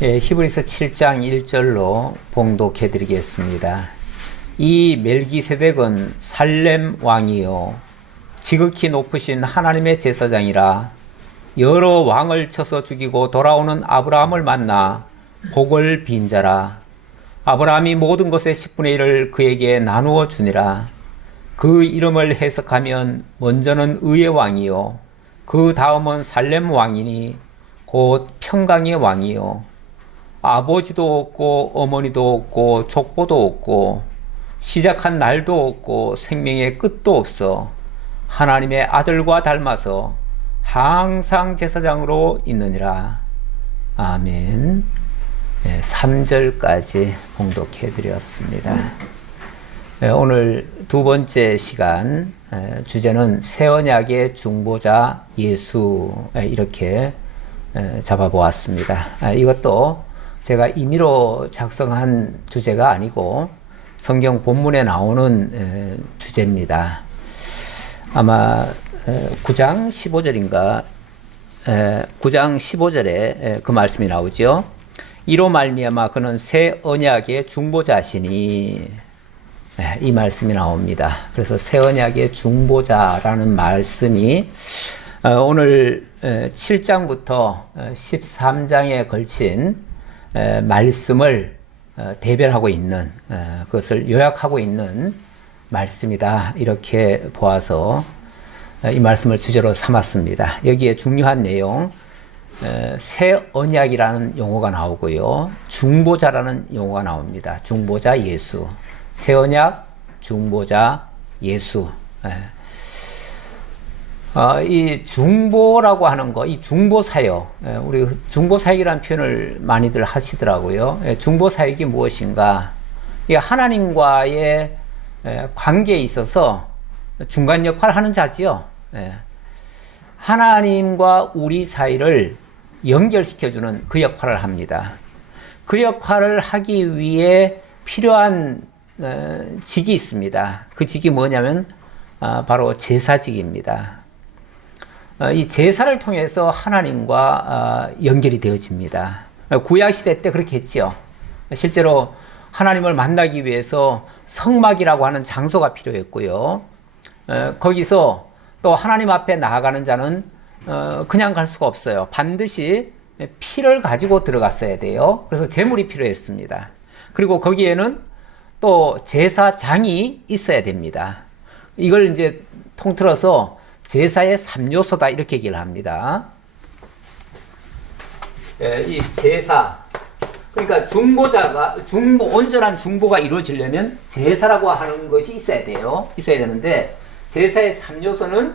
히브리서 7장 1절로 봉독해 드리겠습니다. 이 멜기세덱은 살렘 왕이요 지극히 높으신 하나님의 제사장이라. 여러 왕을 쳐서 죽이고 돌아오는 아브라함을 만나 복을 빈 자라. 아브라함이 모든 것의 10분의 1을 그에게 나누어 주니라. 그 이름을 해석하면 먼저는 의의 왕이요 그 다음은 살렘 왕이니 곧 평강의 왕이요 아버지도 없고 어머니도 없고 족보도 없고 시작한 날도 없고 생명의 끝도 없어 하나님의 아들과 닮아서 항상 제사장으로 있느니라. 아멘. 3절까지 봉독해 드렸습니다. 오늘 두 번째 시간 주제는 새 언약의 중보자 예수, 이렇게 잡아보았습니다. 이것도 제가 임의로 작성한 주제가 아니고 성경 본문에 나오는 주제입니다. 아마 9장 15절인가 9장 15절에 그 말씀이 나오죠. 이로 말미암아 그는 새 언약의 중보자시니, 이 말씀이 나옵니다. 그래서 새 언약의 중보자라는 말씀이 오늘 7장부터 13장에 걸친 말씀을 대변하고 있는, 그것을 요약하고 있는 말씀이다, 이렇게 보아서 이 말씀을 주제로 삼았습니다. 여기에 중요한 내용, 새 언약이라는 용어가 나오고요, 중보자라는 용어가 나옵니다. 중보자 예수, 새 언약, 중보자 예수. 이 중보라고 하는 거, 이 중보사역, 우리 중보사역이라는 표현을 많이들 하시더라고요. 중보사역이 무엇인가? 이 하나님과의 관계에 있어서 중간 역할을 하는 자지요. 하나님과 우리 사이를 연결시켜주는 그 역할을 합니다. 그 역할을 하기 위해 필요한 직이 있습니다. 그 직이 뭐냐면 바로 제사직입니다. 이 제사를 통해서 하나님과 연결이 되어집니다. 구약시대 때 그렇게 했죠. 실제로 하나님을 만나기 위해서 성막이라고 하는 장소가 필요했고요. 거기서 또 하나님 앞에 나아가는 자는 그냥 갈 수가 없어요. 반드시 피를 가지고 들어갔어야 돼요. 그래서 제물이 필요했습니다. 그리고 거기에는 또 제사장이 있어야 됩니다. 이걸 이제 통틀어서 제사의 3요소다, 이렇게 얘기를 합니다. 이 제사, 그러니까 중보자가, 온전한 중보가 이루어지려면 제사라고 하는 것이 있어야 돼요. 있어야 되는데, 제사의 3요소는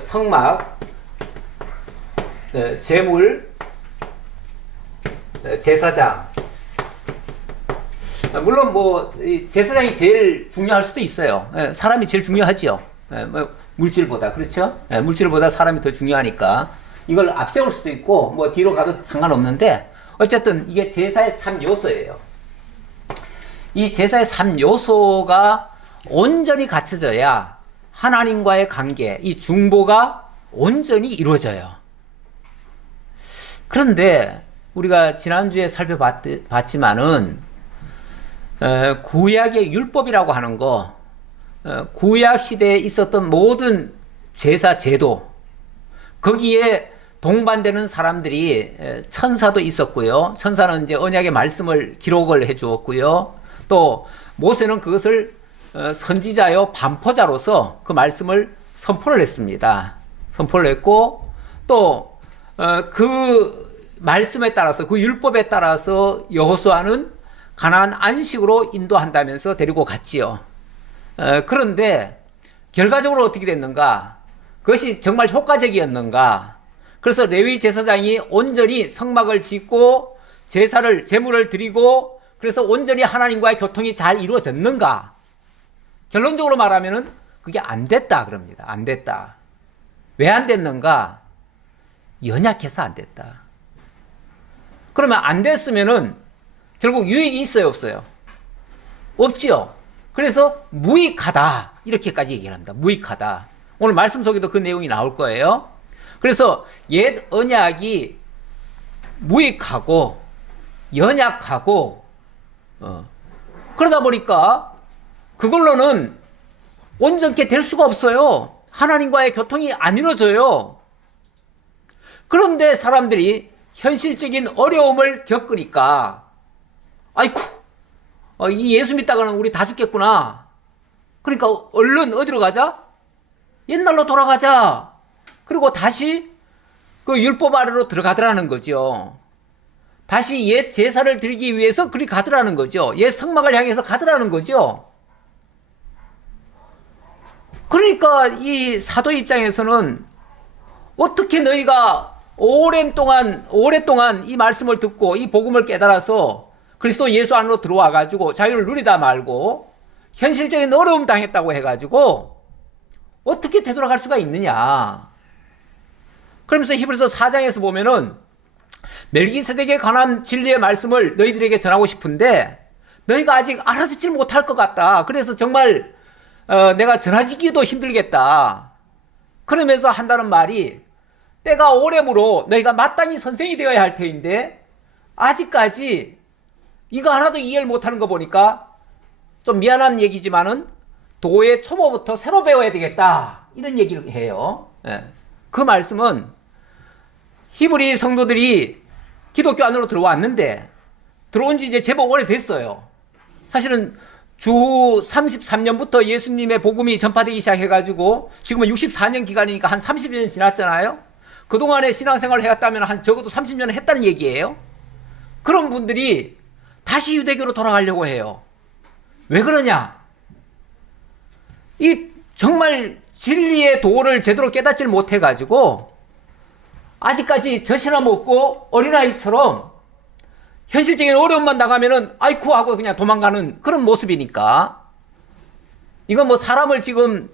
성막, 제물, 제사장. 물론 제사장이 제일 중요할 수도 있어요. 사람이 제일 중요하지요. 물질보다, 그렇죠? 물질보다 사람이 더 중요하니까 이걸 앞세울 수도 있고 뒤로 가도 상관없는데, 어쨌든 이게 제사의 3요소예요. 이 제사의 3요소가 온전히 갖춰져야 하나님과의 관계, 이 중보가 온전히 이루어져요. 그런데 우리가 지난주에 살펴봤지만은 구약의 율법이라고 하는 거, 구약 시대에 있었던 모든 제사 제도, 거기에 동반되는 사람들이 천사도 있었고요. 천사는 이제 언약의 말씀을 기록을 해 주었고요. 또 모세는 그것을 선지자요 반포자로서 그 말씀을 선포를 했습니다. 선포를 했고, 또 그 말씀에 따라서, 그 율법에 따라서 여호수아는 가나안 안식으로 인도한다면서 데리고 갔지요. 그런데 결과적으로 어떻게 됐는가? 그것이 정말 효과적이었는가? 그래서 레위 제사장이 온전히 성막을 짓고 제물을 드리고, 그래서 온전히 하나님과의 교통이 잘 이루어졌는가? 결론적으로 말하면은 그게 안 됐다 그럽니다. 안 됐다. 왜 안 됐는가? 연약해서 안 됐다. 그러면 안 됐으면은 결국 유익이 있어요, 없어요? 없지요. 그래서 무익하다, 이렇게까지 얘기를 합니다. 무익하다. 오늘 말씀 속에도 그 내용이 나올 거예요. 그래서 옛 언약이 무익하고 연약하고 그러다 보니까 그걸로는 온전케 될 수가 없어요. 하나님과의 교통이 안 이루어져요. 그런데 사람들이 현실적인 어려움을 겪으니까 아이쿠 이 예수 믿다가는 우리 다 죽겠구나. 그러니까 얼른 어디로 가자? 옛날로 돌아가자. 그리고 다시 그 율법 아래로 들어가더라는 거죠. 다시 옛 제사를 드리기 위해서 그리 가더라는 거죠. 옛 성막을 향해서 가더라는 거죠. 그러니까 이 사도 입장에서는 어떻게 너희가 오랫동안 이 말씀을 듣고 이 복음을 깨달아서 그리스도 예수 안으로 들어와 가지고 자유를 누리다 말고 현실적인 어려움 당했다고 해가지고 어떻게 되돌아갈 수가 있느냐. 그러면서 히브리서 4장에서 보면은 멜기세덱에 관한 진리의 말씀을 너희들에게 전하고 싶은데 너희가 아직 알아듣질 못할 것 같다. 그래서 정말 내가 전하기도 힘들겠다. 그러면서 한다는 말이 때가 오래므로 너희가 마땅히 선생이 되어야 할 터인데 아직까지 이거 하나도 이해를 못하는 거 보니까 좀 미안한 얘기지만은 도의 초보부터 새로 배워야 되겠다. 이런 얘기를 해요. 그 말씀은 히브리 성도들이 기독교 안으로 들어왔는데 들어온 지 이제 제법 오래됐어요. 사실은 주 33년부터 예수님의 복음이 전파되기 시작해가지고 지금은 64년 기간이니까 한 30년 지났잖아요. 그동안에 신앙생활을 해왔다면 한 적어도 30년은 했다는 얘기예요. 그런 분들이 다시 유대교로 돌아가려고 해요. 왜 그러냐? 이 정말 진리의 도를 제대로 깨닫질 못해가지고 아직까지 젖이나 먹고 어린아이처럼 현실적인 어려움만 나가면은 아이쿠 하고 그냥 도망가는 그런 모습이니까 이건 뭐 사람을 지금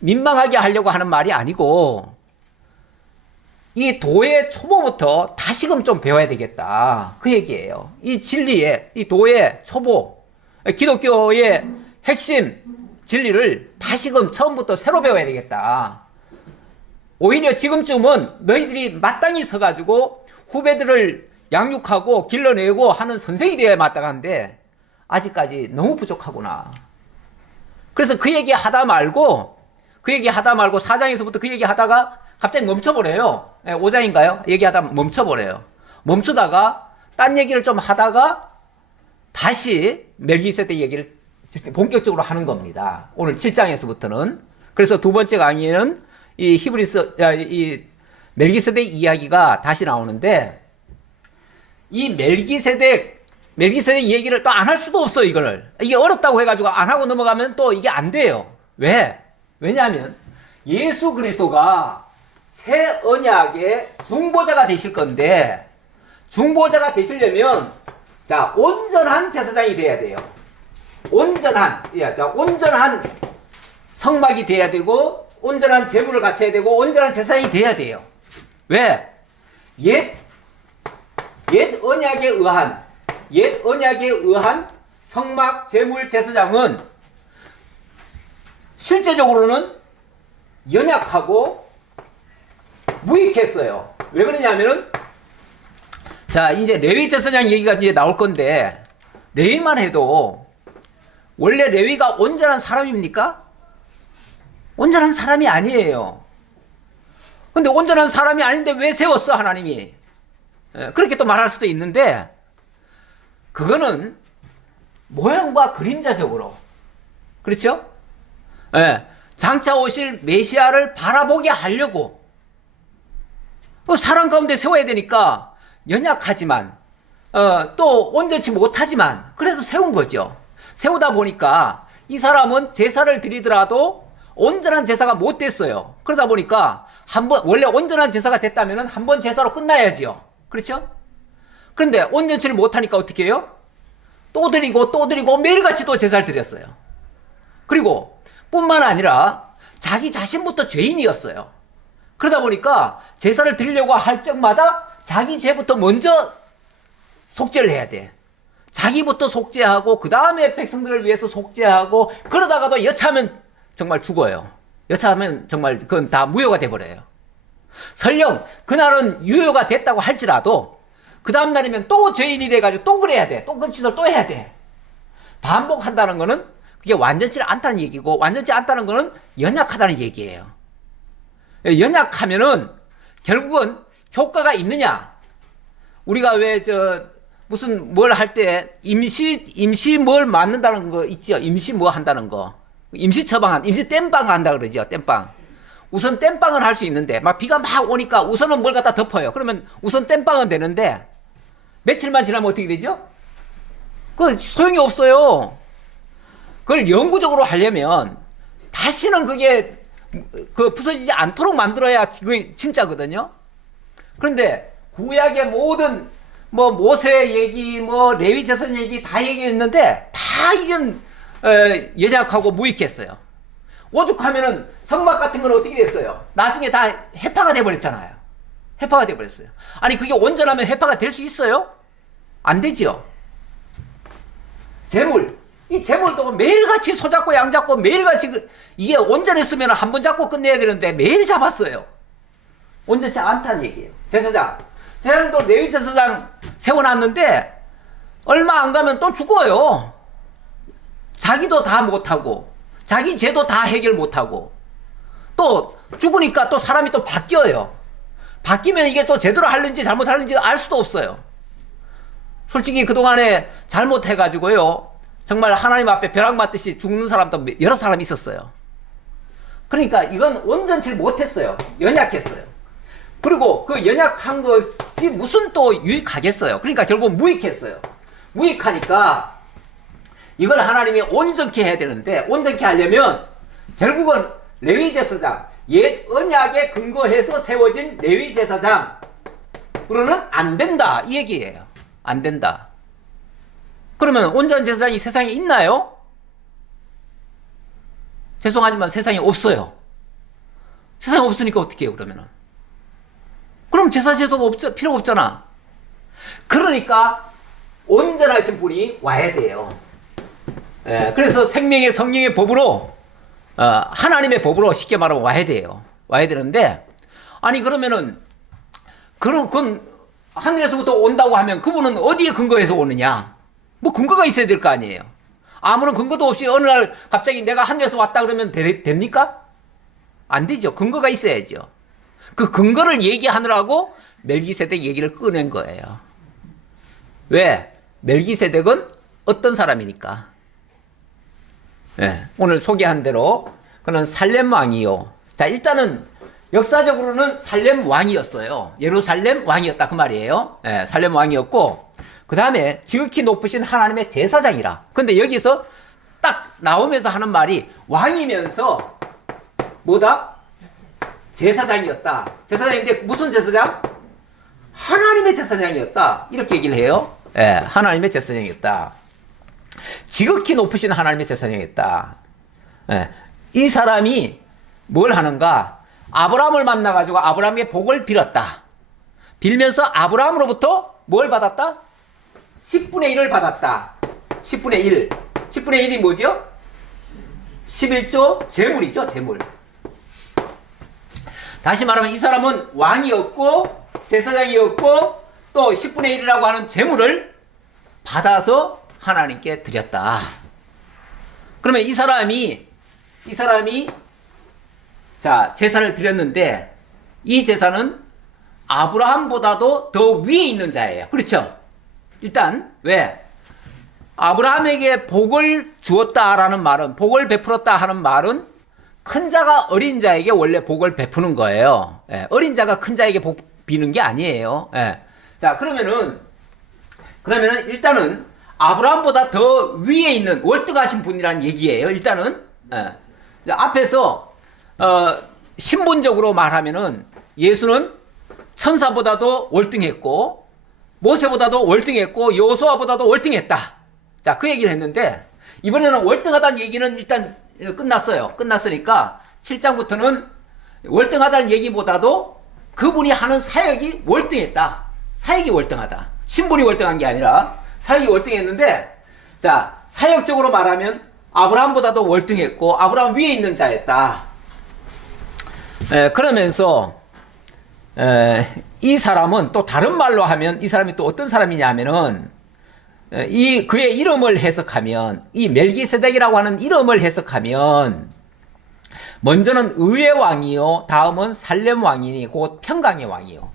민망하게 하려고 하는 말이 아니고 이 도의 초보부터 다시금 좀 배워야 되겠다. 그 얘기예요. 이 진리의, 이 도의 초보, 기독교의 핵심 진리를 다시금 처음부터 새로 배워야 되겠다. 오히려 지금쯤은 너희들이 마땅히 서가지고 후배들을 양육하고 길러내고 하는 선생이 되어야 마땅한데 아직까지 너무 부족하구나. 그래서 그 얘기 하다 말고 4장에서부터 그 얘기 하다가 갑자기 멈춰버려요. 5장인가요? 얘기하다 멈춰버려요. 멈추다가 딴 얘기를 좀 하다가 다시 멜기세덱 얘기를 본격적으로 하는 겁니다. 오늘 7장에서부터는. 그래서 두 번째 강의에는 이 멜기세덱 이야기가 다시 나오는데 이 멜기세덱 얘기를 또 안 할 수도 없어. 이거를 이게 어렵다고 해가지고 안 하고 넘어가면 또 이게 안 돼요. 왜? 왜냐하면 예수 그리스도가 새 언약의 중보자가 되실 건데 중보자가 되시려면 자 온전한 제사장이 돼야 돼요. 온전한 성막이 돼야 되고 온전한 제물을 갖춰야 되고 온전한 제사장이 돼야 돼요. 왜? 옛 언약에 의한 성막 제물 제사장은 실제적으로는 연약하고 무익했어요. 왜 그러냐면은 자 이제 레위 제사장 얘기가 이제 나올 건데 레위만 해도 원래 레위가 온전한 사람입니까? 온전한 사람이 아니에요. 근데 온전한 사람이 아닌데 왜 세웠어 하나님이? 그렇게 또 말할 수도 있는데 그거는 모형과 그림자적으로 그렇죠? 장차 오실 메시아를 바라보게 하려고 사람 가운데 세워야 되니까 연약하지만 또 온전치 못하지만 그래도 세운 거죠. 세우다 보니까 이 사람은 제사를 드리더라도 온전한 제사가 못 됐어요. 그러다 보니까 원래 온전한 제사가 됐다면 한 번 제사로 끝나야지요. 그렇죠? 그런데 온전치를 못하니까 어떻게 해요? 또 드리고 매일같이 또 제사를 드렸어요. 그리고 뿐만 아니라 자기 자신부터 죄인이었어요. 그러다 보니까 제사를 드리려고 할 적마다 자기 죄부터 먼저 속죄를 해야 돼. 자기부터 속죄하고 그 다음에 백성들을 위해서 속죄하고 그러다가도 여차하면 정말 죽어요. 여차하면 정말 그건 다 무효가 돼버려요. 설령 그날은 유효가 됐다고 할지라도 그 다음 날이면 또 죄인이 돼가지고 또 그래야 돼. 또 그 짓을 또 해야 돼. 반복한다는 거는 그게 완전치 않다는 얘기고, 완전치 않다는 거는 연약하다는 얘기예요. 연약하면은 결국은 효과가 있느냐? 우리가 왜 무슨 뭘 할 때 임시 뭘 맞는다는 거 있죠? 임시 뭐 한다는 거. 임시 처방, 임시 땜빵 한다 그러죠. 땜빵. 우선 땜빵은 할 수 있는데 막 비가 막 오니까 우선은 뭘 갖다 덮어요. 그러면 우선 땜빵은 되는데 며칠만 지나면 어떻게 되죠? 그 소용이 없어요. 그걸 영구적으로 하려면 다시는 그게 부서지지 않도록 만들어야 그게 진짜거든요. 그런데 구약의 모든 뭐 모세 얘기, 뭐 레위 제선 얘기 다 얘기했는데 다 이건 연약하고 무익했어요. 오죽하면은 성막 같은 건 어떻게 됐어요? 나중에 다 해파가 돼버렸잖아요. 해파가 돼버렸어요. 아니 그게 온전하면 해파가 될 수 있어요? 안 되지요. 이 재물도 매일같이 손잡고 양잡고 매일같이 이게 온전했으면 한 번 잡고 끝내야 되는데 매일 잡았어요. 온전치 않다는 얘기예요. 제사장도 레위 제사장 세워놨는데 얼마 안 가면 또 죽어요. 자기도 다 못하고 자기 죄도 다 해결 못하고 또 죽으니까 또 사람이 또 바뀌어요. 바뀌면 이게 또 제대로 하는지 잘못하는지 알 수도 없어요. 솔직히 그동안에 잘못해가지고요 정말 하나님 앞에 벼락 맞듯이 죽는 사람도 여러 사람이 있었어요. 그러니까 이건 온전치 못했어요. 연약했어요. 그리고 그 연약한 것이 무슨 또 유익하겠어요. 그러니까 결국 무익했어요. 무익하니까 이걸 하나님이 온전케 해야 되는데 온전케 하려면 결국은 레위 제사장, 옛 언약에 근거해서 세워진 레위 제사장으로는 안 된다 이 얘기예요. 안 된다. 그러면 온전한 제사장이 세상에 있나요? 죄송하지만 세상에 없어요. 세상에 없으니까 어떻게 해요 그러면은? 그럼 제사제도가 필요 없잖아. 그러니까 온전하신 분이 와야 돼요. 그래서 생명의 성령의 법으로 하나님의 법으로 쉽게 말하면 와야 돼요. 와야 되는데 아니 그러면은 그건 하늘에서부터 온다고 하면 그분은 어디에 근거해서 오느냐? 뭐 근거가 있어야 될 거 아니에요. 아무런 근거도 없이 어느 날 갑자기 내가 하늘에서 왔다 그러면 됩니까? 안 되죠. 근거가 있어야죠. 그 근거를 얘기하느라고 멜기세덱 얘기를 꺼낸 거예요. 왜? 멜기세덱은 어떤 사람이니까. 오늘 소개한 대로 그는 살렘 왕이요. 자, 일단은 역사적으로는 살렘 왕이었어요. 예루살렘 왕이었다 그 말이에요. 살렘 왕이었고 그 다음에 지극히 높으신 하나님의 제사장이라. 근데 여기서 딱 나오면서 하는 말이 왕이면서 뭐다? 제사장이었다. 제사장인데 무슨 제사장? 하나님의 제사장이었다. 이렇게 얘기를 해요. 하나님의 제사장이었다. 지극히 높으신 하나님의 제사장이었다. 이 사람이 뭘 하는가? 아브라함을 만나가지고 아브라함의 복을 빌었다. 빌면서 아브라함으로부터 뭘 받았다? 10분의 1을 받았다. 10분의 1. 10분의 1이 뭐죠? 11조 재물이죠, 재물. 다시 말하면 이 사람은 왕이었고 제사장이었고 또 10분의 1이라고 하는 재물을 받아서 하나님께 드렸다. 그러면 이 사람이 자, 제사를 드렸는데 이 제사는 아브라함보다도 더 위에 있는 자예요. 그렇죠? 일단 왜? 아브라함에게 복을 주었다라는 말은 복을 베풀었다 하는 말은 큰 자가 어린 자에게 원래 복을 베푸는 거예요. 어린 자가 큰 자에게 복 비는 게 아니에요. 자, 그러면은 일단은 아브라함보다 더 위에 있는 월등하신 분이란 얘기예요. 일단은 앞에서 신분적으로 말하면은 예수는 천사보다도 월등했고 모세보다도 월등했고 여호수아보다도 월등했다. 자, 그 얘기를 했는데 이번에는 월등하다는 얘기는 일단 끝났어요. 끝났으니까 7장부터는 월등하다는 얘기보다도 그분이 하는 사역이 월등했다. 사역이 월등하다. 신분이 월등한 게 아니라 사역이 월등했는데, 자, 사역적으로 말하면 아브라함보다도 월등했고 아브라함 위에 있는 자였다. 그러면서 이 사람은 또 다른 말로 하면 이 사람이 또 어떤 사람이냐 하면은 이 그의 이름을 해석하면 이 멜기세덱이라고 하는 이름을 해석하면 먼저는 의의 왕이요 다음은 살렘 왕이니 곧 평강의 왕이요.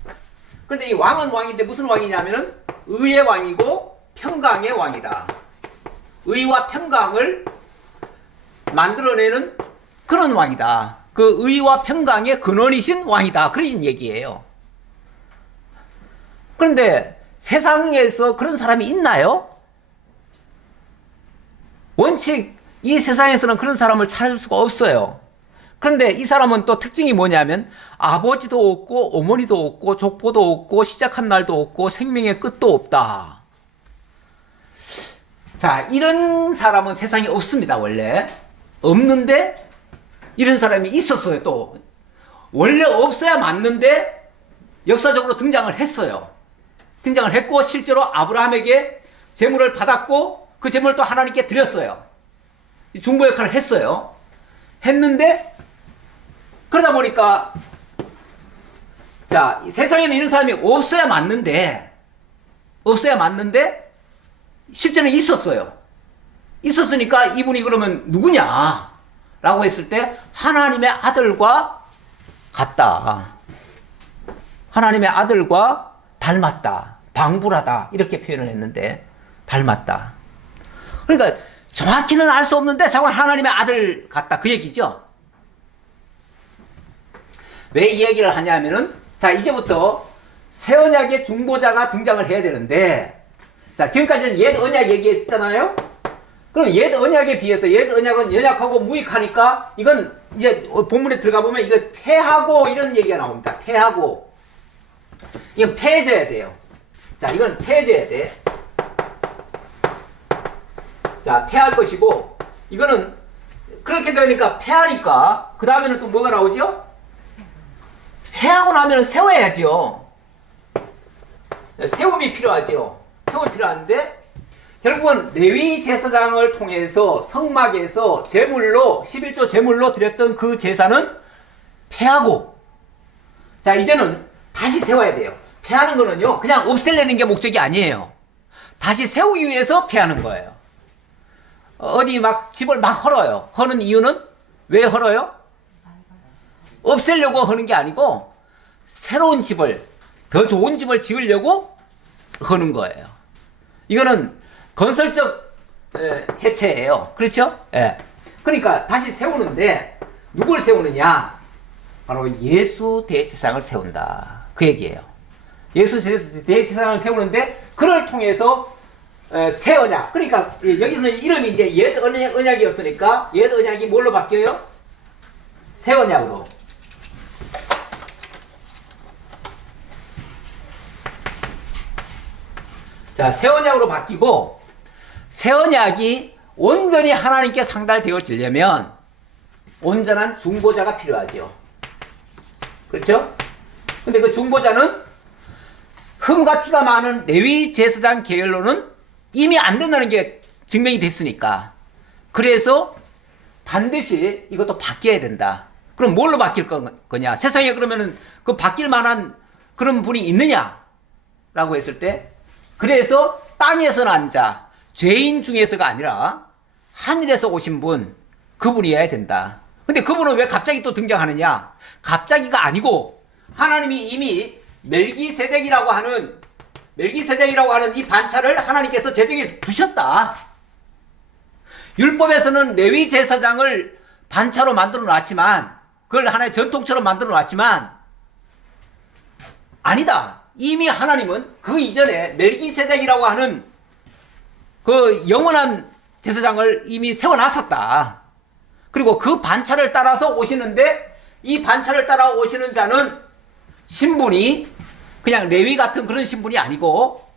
그런데 이 왕은 왕인데 무슨 왕이냐면은 의의 왕이고 평강의 왕이다. 의와 평강을 만들어내는 그런 왕이다. 그 의와 평강의 근원이신 왕이다. 그런 얘기예요. 그런데 세상에서 그런 사람이 있나요? 원칙 이 세상에서는 그런 사람을 찾을 수가 없어요. 그런데 이 사람은 또 특징이 뭐냐면 아버지도 없고 어머니도 없고 족보도 없고 시작한 날도 없고 생명의 끝도 없다. 자, 이런 사람은 세상에 없습니다. 원래 없는데 이런 사람이 있었어요. 또 원래 없어야 맞는데 역사적으로 등장을 했어요. 등장을 했고 실제로 아브라함에게 재물을 받았고 그 재물을 또 하나님께 드렸어요. 중보 역할을 했어요. 했는데 그러다 보니까 자, 세상에는 이런 사람이 없어야 맞는데 실제는 있었어요. 있었으니까 이분이 그러면 누구냐? 라고 했을 때 하나님의 아들과 같다. 하나님의 아들과 닮았다. 방불하다. 이렇게 표현을 했는데 닮았다. 그러니까 정확히는 알 수 없는데 자꾸 하나님의 아들 같다. 그 얘기죠. 왜 이 얘기를 하냐면은 자, 이제부터 새 언약의 중보자가 등장을 해야 되는데 자, 지금까지는 옛 언약 얘기했잖아요. 그럼 옛 언약에 비해서 옛 언약은 연약하고 무익하니까 이건 이제 본문에 들어가 보면 이거 패하고 이런 얘기가 나옵니다. 패하고. 이건 패해져야 돼요. 자, 이건 패해져야 돼. 자, 패할 것이고 이거는 그렇게 되니까 패하니까 그 다음에는 또 뭐가 나오죠? 패하고 나면 세워야죠. 세움이 필요하죠. 세움이 필요한데 결국은 레위 제사장을 통해서 성막에서 제물로 11조 제물로 드렸던 그 제사는 패하고 자 이제는 다시 세워야 돼요. 패하는 거는요 그냥 없애려는 게 목적이 아니에요. 다시 세우기 위해서 패하는 거예요. 어디 막 집을 막 헐어요. 허는 이유는 왜 헐어요? 없애려고 하는 게 아니고 새로운 집을 더 좋은 집을 지으려고 하는 거예요. 이거는 건설적 해체예요. 그렇죠? 예. 그러니까 다시 세우는데 누굴 세우느냐? 바로 예수 대제사장을 세운다. 그 얘기예요. 예수 대제사장을 세우는데 그를 통해서 새 언약. 그러니까 여기서는 이름이 이제 옛 언약이었으니까 옛 언약이 뭘로 바뀌어요? 새 언약으로. 자, 새 언약으로 바뀌고 새 언약이 온전히 하나님께 상달되어지려면 온전한 중보자가 필요하죠. 그렇죠? 근데 그 중보자는 흠과 티가 많은 레위 제사장 계열로는 이미 안 된다는 게 증명이 됐으니까 그래서 반드시 이것도 바뀌어야 된다. 그럼 뭘로 바뀔 거냐? 세상에 그러면은 그 바뀔 만한 그런 분이 있느냐? 라고 했을 때 그래서 땅에서 난 자, 죄인 중에서가 아니라 하늘에서 오신 분, 그분이어야 된다. 근데 그분은 왜 갑자기 또 등장하느냐? 갑자기가 아니고 하나님이 이미 멜기세덱이라고 하는 이 반차를 하나님께서 제정해 두셨다. 율법에서는 레위 제사장을 반차로 만들어 놨지만 그걸 하나의 전통처럼 만들어 놨지만 아니다. 이미 하나님은 그 이전에 멜기세덱이라고 하는 그 영원한 제사장을 이미 세워놨었다. 그리고 그 반차를 따라서 오시는데 이 반차를 따라 오시는 자는 신분이 그냥 레위 같은 그런 신분이 아니고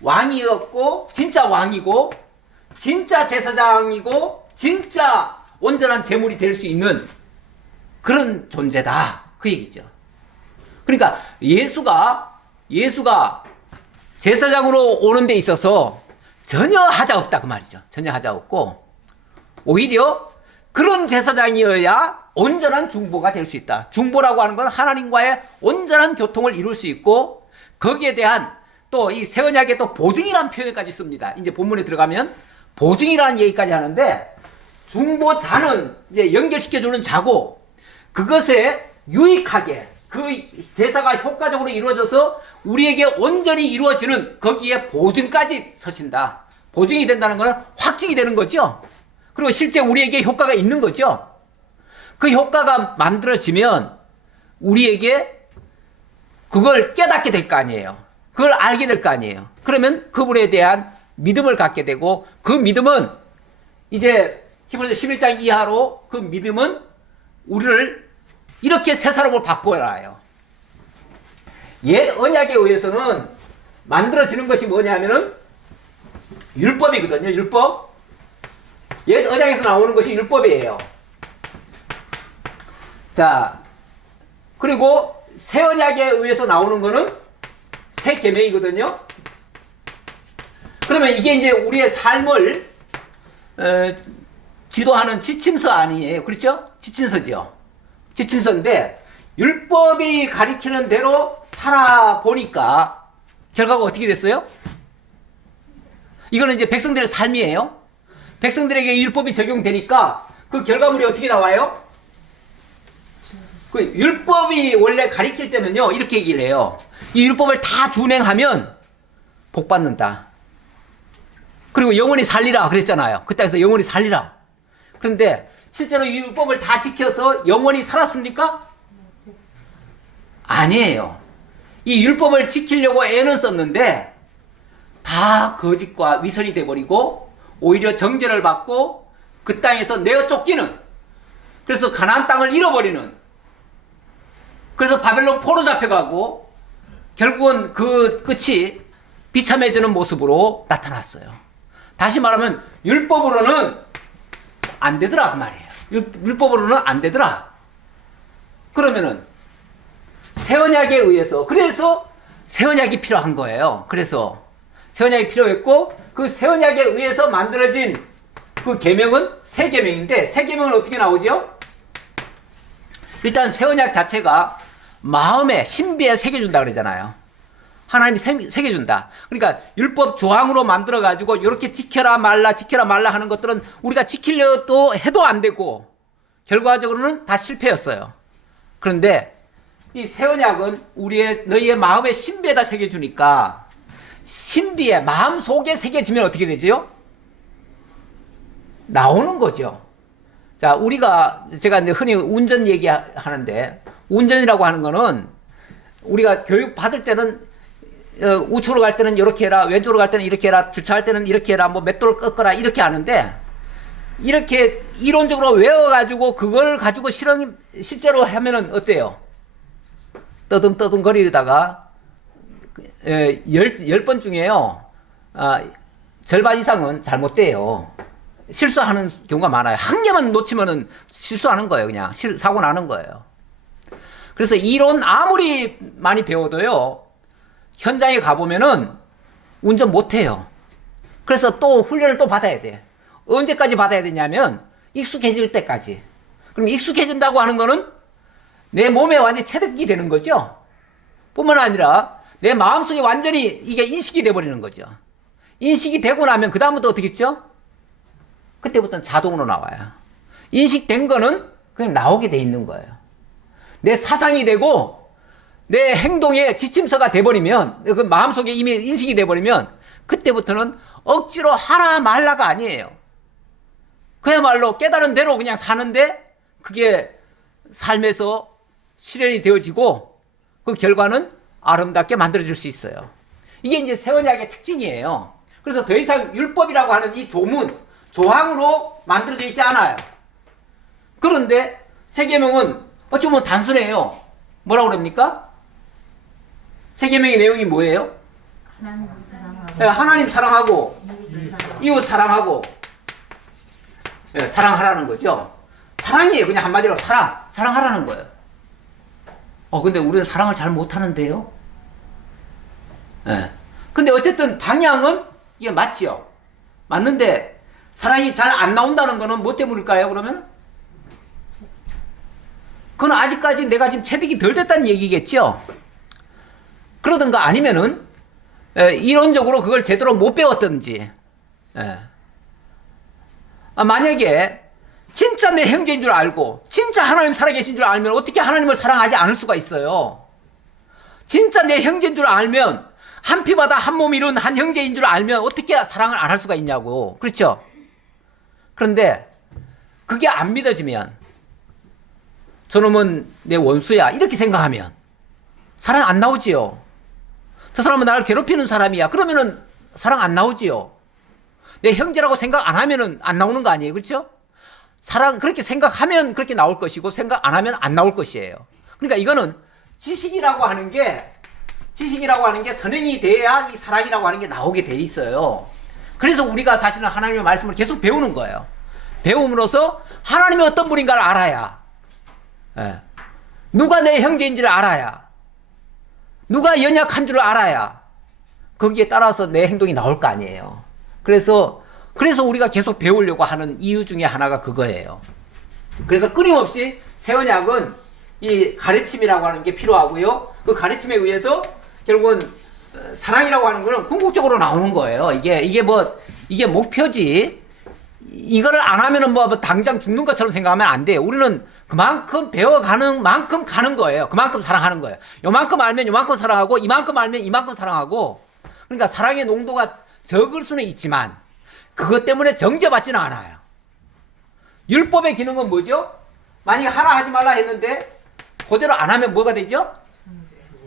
왕이었고 진짜 왕이고 진짜 제사장이고 진짜 온전한 제물이 될 수 있는 그런 존재다. 그 얘기죠. 그러니까 예수가 제사장으로 오는 데 있어서 전혀 하자 없다 그 말이죠. 전혀 하자 없고 오히려 그런 제사장이어야 온전한 중보가 될 수 있다. 중보라고 하는 건 하나님과의 온전한 교통을 이룰 수 있고, 거기에 대한 또 이 새 언약에 또 보증이라는 표현까지 씁니다. 이제 본문에 들어가면 보증이라는 얘기까지 하는데, 중보자는 이제 연결시켜주는 자고, 그것에 유익하게 그 제사가 효과적으로 이루어져서 우리에게 온전히 이루어지는 거기에 보증까지 서신다. 보증이 된다는 것은 확증이 되는 거죠. 그리고 실제 우리에게 효과가 있는 거죠. 그 효과가 만들어지면 우리에게 그걸 깨닫게 될 거 아니에요. 그걸 알게 될 거 아니에요. 그러면 그분에 대한 믿음을 갖게 되고, 그 믿음은 이제 히브리서 11장 이하로 그 믿음은 우리를 이렇게 새 사람으로 바꿔놔요. 옛 언약에 의해서는 만들어지는 것이 뭐냐면은 율법이거든요. 율법. 옛 언약에서 나오는 것이 율법이에요. 자, 그리고 새 언약에 의해서 나오는 거는 새 계명이거든요. 그러면 이게 이제 우리의 삶을 지도하는 지침서 아니에요. 그렇죠? 지침서죠. 지침서인데, 율법이 가리키는 대로 살아보니까 결과가 어떻게 됐어요? 이거는 이제 백성들의 삶이에요. 백성들에게 율법이 적용되니까 그 결과물이 어떻게 나와요? 그 율법이 원래 가리킬 때는요, 이렇게 얘기를 해요. 이 율법을 다 준행하면 복 받는다. 그리고 영원히 살리라 그랬잖아요. 그 땅에서 영원히 살리라. 그런데 실제로 이 율법을 다 지켜서 영원히 살았습니까? 아니에요. 이 율법을 지키려고 애는 썼는데 다 거짓과 위선이 돼버리고 오히려 정죄를 받고 그 땅에서 내어 쫓기는, 그래서 가나안 땅을 잃어버리는, 그래서 바벨론 포로 잡혀가고 결국은 그 끝이 비참해지는 모습으로 나타났어요. 다시 말하면 율법으로는 안 되더라 그 말이에요. 율법으로는 안 되더라. 그러면은 새 언약에 의해서, 그래서 새 언약이 필요한 거예요. 그래서 새 언약이 필요했고, 그 새 언약에 의해서 만들어진 그 계명은 새 계명인데, 새 계명은 어떻게 나오죠? 일단 새 언약 자체가 마음에 신비에 새겨준다 그러잖아요. 하나님이 새겨준다. 그러니까 율법 조항으로 만들어 가지고 이렇게 지켜라 말라 하는 것들은 우리가 지키려도 해도 안 되고 결과적으로는 다 실패였어요. 그런데 이 새 언약은 너희의 마음의 신비에다 새겨주니까, 신비에 마음 속에 새겨지면 어떻게 되죠? 나오는 거죠. 자, 제가 이제 흔히 운전 얘기하는데, 운전이라고 하는 거는 우리가 교육 받을 때는 우측으로 갈 때는 이렇게 해라, 왼쪽으로 갈 때는 이렇게 해라, 주차할 때는 이렇게 해라, 뭐 맷돌을 꺾어라 이렇게 하는데, 이렇게 이론적으로 외워가지고 그걸 가지고 실제로 하면은 어때요? 떠듬떠듬 거리다가 10번 중에요, 절반 이상은 잘못돼요. 실수하는 경우가 많아요. 한 개만 놓치면은 실수하는 거예요. 그냥 사고 나는 거예요. 그래서 이론 아무리 많이 배워도요, 현장에 가보면은 운전 못해요. 그래서 또 훈련을 또 받아야 돼. 언제까지 받아야 되냐면 익숙해질 때까지. 그럼 익숙해진다고 하는 거는 내 몸에 완전히 체득이 되는 거죠. 뿐만 아니라 내 마음속에 완전히 이게 인식이 돼버리는 거죠. 인식이 되고 나면 그 다음부터 어떻게 했죠? 그때부터는 자동으로 나와요. 인식된 거는 그냥 나오게 돼 있는 거예요. 내 사상이 되고 내 행동의 지침서가 돼버리면, 그 마음속에 이미 인식이 돼버리면 그때부터는 억지로 하라 말라가 아니에요. 그야말로 깨달은 대로 그냥 사는데 그게 삶에서 실현이 되어지고 그 결과는 아름답게 만들어질 수 있어요. 이게 이제 새 언약의 특징이에요. 그래서 더 이상 율법이라고 하는 이 조항으로 만들어져 있지 않아요. 그런데 새 계명은 어찌 보면 단순해요. 뭐라고 그럽니까? 새 계명의 내용이 뭐예요? 하나님 사랑하고 이웃 사랑하고 사랑하라는 거죠. 사랑이에요. 그냥 한마디로 사랑하라는 거예요. 근데 우리는 사랑을 잘 못하는데요. 근데 어쨌든 방향은 이게 맞지요. 맞는데 사랑이 잘 안 나온다는 거는 뭐 때문일까요? 그러면 그건 아직까지 내가 지금 체득이 덜 됐다는 얘기겠죠. 그러든가 아니면은 이론적으로 그걸 제대로 못 배웠든지. 만약에 진짜 내 형제인 줄 알고 진짜 하나님 살아계신 줄 알면 어떻게 하나님을 사랑하지 않을 수가 있어요. 진짜 내 형제인 줄 알면 한 피바다 한 몸 이룬 한 형제인 줄 알면 어떻게 사랑을 안 할 수가 있냐고. 그렇죠? 그런데 그게 안 믿어지면 저놈은 내 원수야 이렇게 생각하면 사랑 안 나오지요. 저 사람은 나를 괴롭히는 사람이야. 그러면은 사랑 안 나오지요. 내 형제라고 생각 안 하면은 안 나오는 거 아니에요. 그렇죠? 사랑 그렇게 생각하면 그렇게 나올 것이고 생각 안 하면 안 나올 것이에요. 그러니까 이거는 지식이라고 하는 게 선행이 돼야 이 사랑이라고 하는 게 나오게 돼 있어요. 그래서 우리가 사실은 하나님의 말씀을 계속 배우는 거예요. 배움으로써 하나님이 어떤 분인가를 알아야, 누가 내 형제인지를 알아야, 누가 연약한 줄 알아야 거기에 따라서 내 행동이 나올 거 아니에요. 그래서 우리가 계속 배우려고 하는 이유 중에 하나가 그거예요. 그래서 끊임없이 새 언약은 이 가르침이라고 하는 게 필요하고요. 그 가르침에 의해서 결국은 사랑이라고 하는 거는 궁극적으로 나오는 거예요. 이게 목표지. 이거를 안 하면은 뭐 당장 죽는 것처럼 생각하면 안 돼요. 우리는 그만큼 배워가는 만큼 가는 거예요. 그만큼 사랑하는 거예요. 요만큼 알면 요만큼 사랑하고, 이만큼 알면 이만큼 사랑하고. 그러니까 사랑의 농도가 적을 수는 있지만 그것 때문에 정죄받지는 않아요. 율법의 기능은 뭐죠? 만약에 하나 하지 말라 했는데 그대로 안 하면 뭐가 되죠?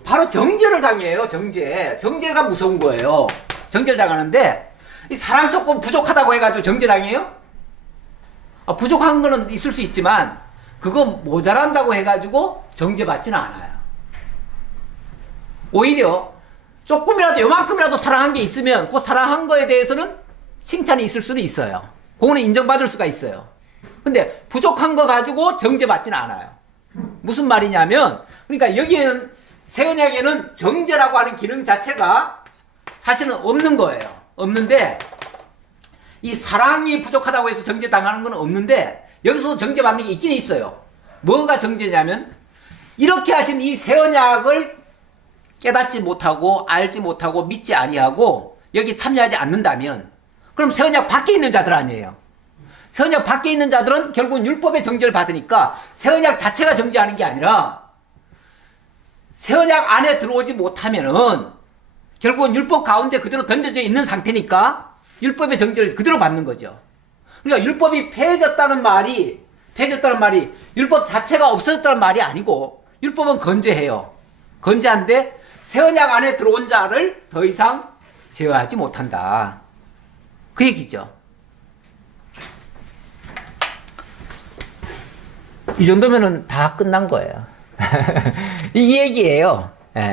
바로 정죄를 당해요. 정죄가 무서운 거예요. 정죄를 당하는데 이 사랑 조금 부족하다고 해가지고 정죄당해요? 부족한 거는 있을 수 있지만 그거 모자란다고 해가지고 정죄받지는 않아요. 오히려 조금이라도 요만큼이라도 사랑한 게 있으면 그 사랑한 거에 대해서는 칭찬이 있을 수는 있어요. 그거는 인정받을 수가 있어요. 근데 부족한 거 가지고 정죄받지는 않아요. 무슨 말이냐면, 그러니까 여기에는 새 언약에는 정죄라고 하는 기능 자체가 사실은 없는 거예요. 없는데 이 사랑이 부족하다고 해서 정죄당하는 건 없는데 여기서 정죄받는 게 있긴 있어요. 뭐가 정죄냐면 이렇게 하신 이 새 언약을 깨닫지 못하고 알지 못하고 믿지 아니하고 여기 참여하지 않는다면 그럼 새 언약 밖에 있는 자들 아니에요. 새 언약 밖에 있는 자들은 결국은 율법의 정죄를 받으니까 새 언약 자체가 정죄하는 게 아니라 새 언약 안에 들어오지 못하면은 결국은 율법 가운데 그대로 던져져 있는 상태니까 율법의 정죄를 그대로 받는 거죠. 그러니까 율법이 폐해졌다는 말이 율법 자체가 없어졌다는 말이 아니고 율법은 건재해요. 건재한데 새 언약 안에 들어온 자를 더 이상 제어하지 못한다. 그 얘기죠. 이 정도면은 다 끝난 거예요. 이 얘기예요.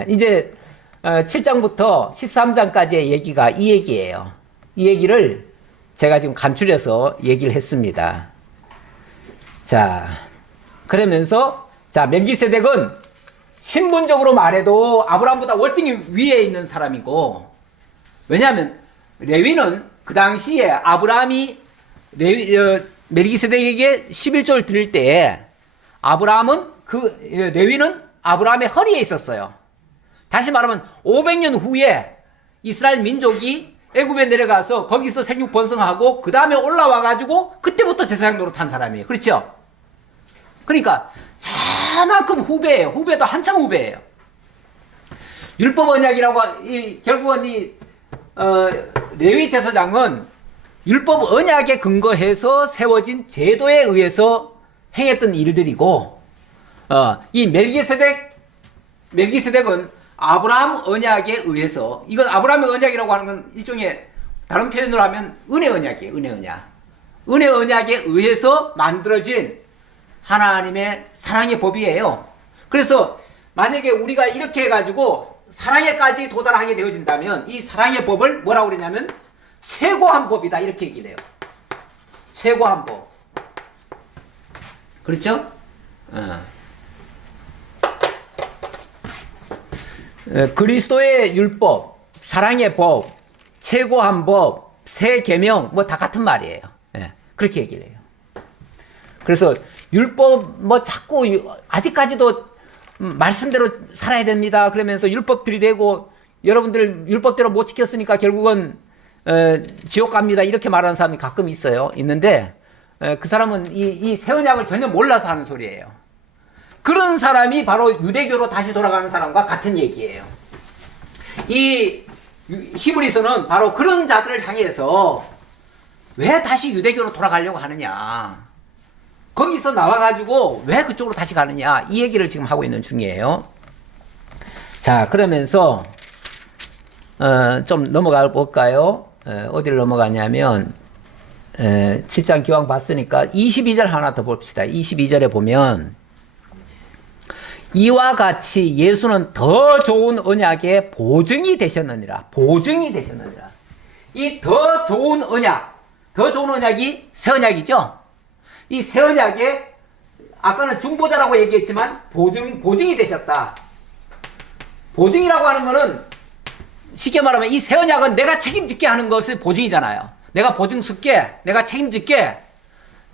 이제 7장부터 13장까지의 얘기가 이 얘기예요. 이 얘기를 제가 지금 간추려서 얘기를 했습니다. 자, 그러면서 멜기세덱은 신분적으로 말해도 아브라함보다 월등히 위에 있는 사람이고, 왜냐하면 레위는 그 당시에 아브라함이 멜기세덱에게 11조를 드릴 때에 레위는 아브라함의 허리에 있었어요. 다시 말하면 500년 후에 이스라엘 민족이 애굽에 내려가서 거기서 생육 번성하고 그 다음에 올라와 가지고 그때부터 제사장 노릇한 사람이에요. 그렇죠? 그러니까 저만큼 후배예요. 후배도 한참 후배예요. 율법 언약이라고 결국은 레위 제사장은 율법 언약에 근거해서 세워진 제도에 의해서 행했던 일들이고, 이 멜기세덱은 아브라함 언약에 의해서, 이건 아브라함의 언약이라고 하는 건 일종의 다른 표현으로 하면 은혜 언약이에요. 은혜 언약. 은혜 언약에 의해서 만들어진 하나님의 사랑의 법이에요. 그래서 만약에 우리가 이렇게 해가지고 사랑에까지 도달하게 되어진다면 이 사랑의 법을 뭐라고 그러냐면 최고한 법이다 이렇게 얘기를 해요. 최고한 법. 그렇죠? 그리스도의 율법, 사랑의 법, 최고한 법, 새 계명 뭐 다 같은 말이에요. 그렇게 얘기를 해요. 그래서 율법 뭐 자꾸 아직까지도 말씀대로 살아야 됩니다. 그러면서 율법 들이대고 여러분들 율법대로 못 지켰으니까 결국은 지옥 갑니다. 이렇게 말하는 사람이 가끔 있어요. 있는데 그 사람은 이 새 언약을 전혀 몰라서 하는 소리예요. 그런 사람이 바로 유대교로 다시 돌아가는 사람과 같은 얘기예요. 이 히브리서는 바로 그런 자들을 향해서 왜 다시 유대교로 돌아가려고 하느냐, 거기서 나와가지고 왜 그쪽으로 다시 가느냐, 이 얘기를 지금 하고 있는 중이에요. 자, 그러면서 좀 넘어가 볼까요? 어디를 넘어가냐면 7장 기왕 봤으니까 22절 하나 더 봅시다. 22절에 보면 이와 같이 예수는 더 좋은 언약의 보증이 되셨느니라. 보증이 되셨느니라. 이 더 좋은 언약, 더 좋은 언약이 새 언약이죠. 이 새 언약에 아까는 중보자라고 얘기했지만 보증이 되셨다. 보증이라고 하는 거는 쉽게 말하면 이 새 언약은 내가 책임질게 하는 것이 보증이잖아요. 내가 보증 쓸게, 내가 책임질게.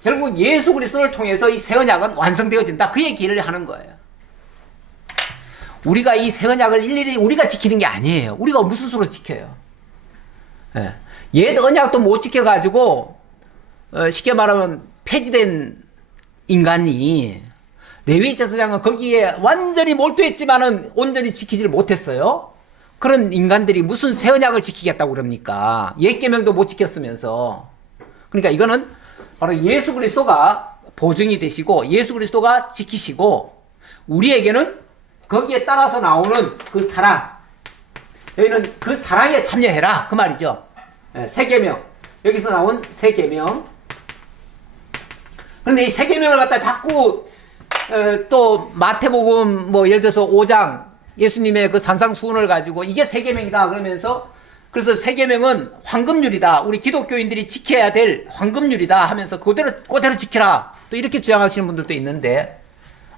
결국 예수 그리스도를 통해서 이 새 언약은 완성되어진다. 그 얘기를 하는 거예요. 우리가 이 새 언약을 일일이 우리가 지키는 게 아니에요. 우리가 무슨 수로 지켜요? 옛 언약도 못 지켜가지고 쉽게 말하면 폐지된 인간이, 레위 제사장은 거기에 완전히 몰두했지만은 온전히 지키지를 못했어요. 그런 인간들이 무슨 새 언약을 지키겠다고 그럽니까? 옛 계명도 못 지켰으면서. 그러니까 이거는 바로 예수 그리스도가 보증이 되시고 예수 그리스도가 지키시고, 우리에게는 거기에 따라서 나오는 그 사랑, 여기는 그 사랑에 참여해라 그 말이죠. 새 계명, 여기서 나온 새 계명. 그런데 이 새 계명을 갖다 자꾸 또 마태복음 뭐 예를 들어서 5장 예수님의 그 산상수훈을 가지고 이게 새 계명이다 그러면서, 그래서 새 계명은 황금률이다, 우리 기독교인들이 지켜야 될 황금률이다 하면서 그대로 지켜라, 또 이렇게 주장하시는 분들도 있는데,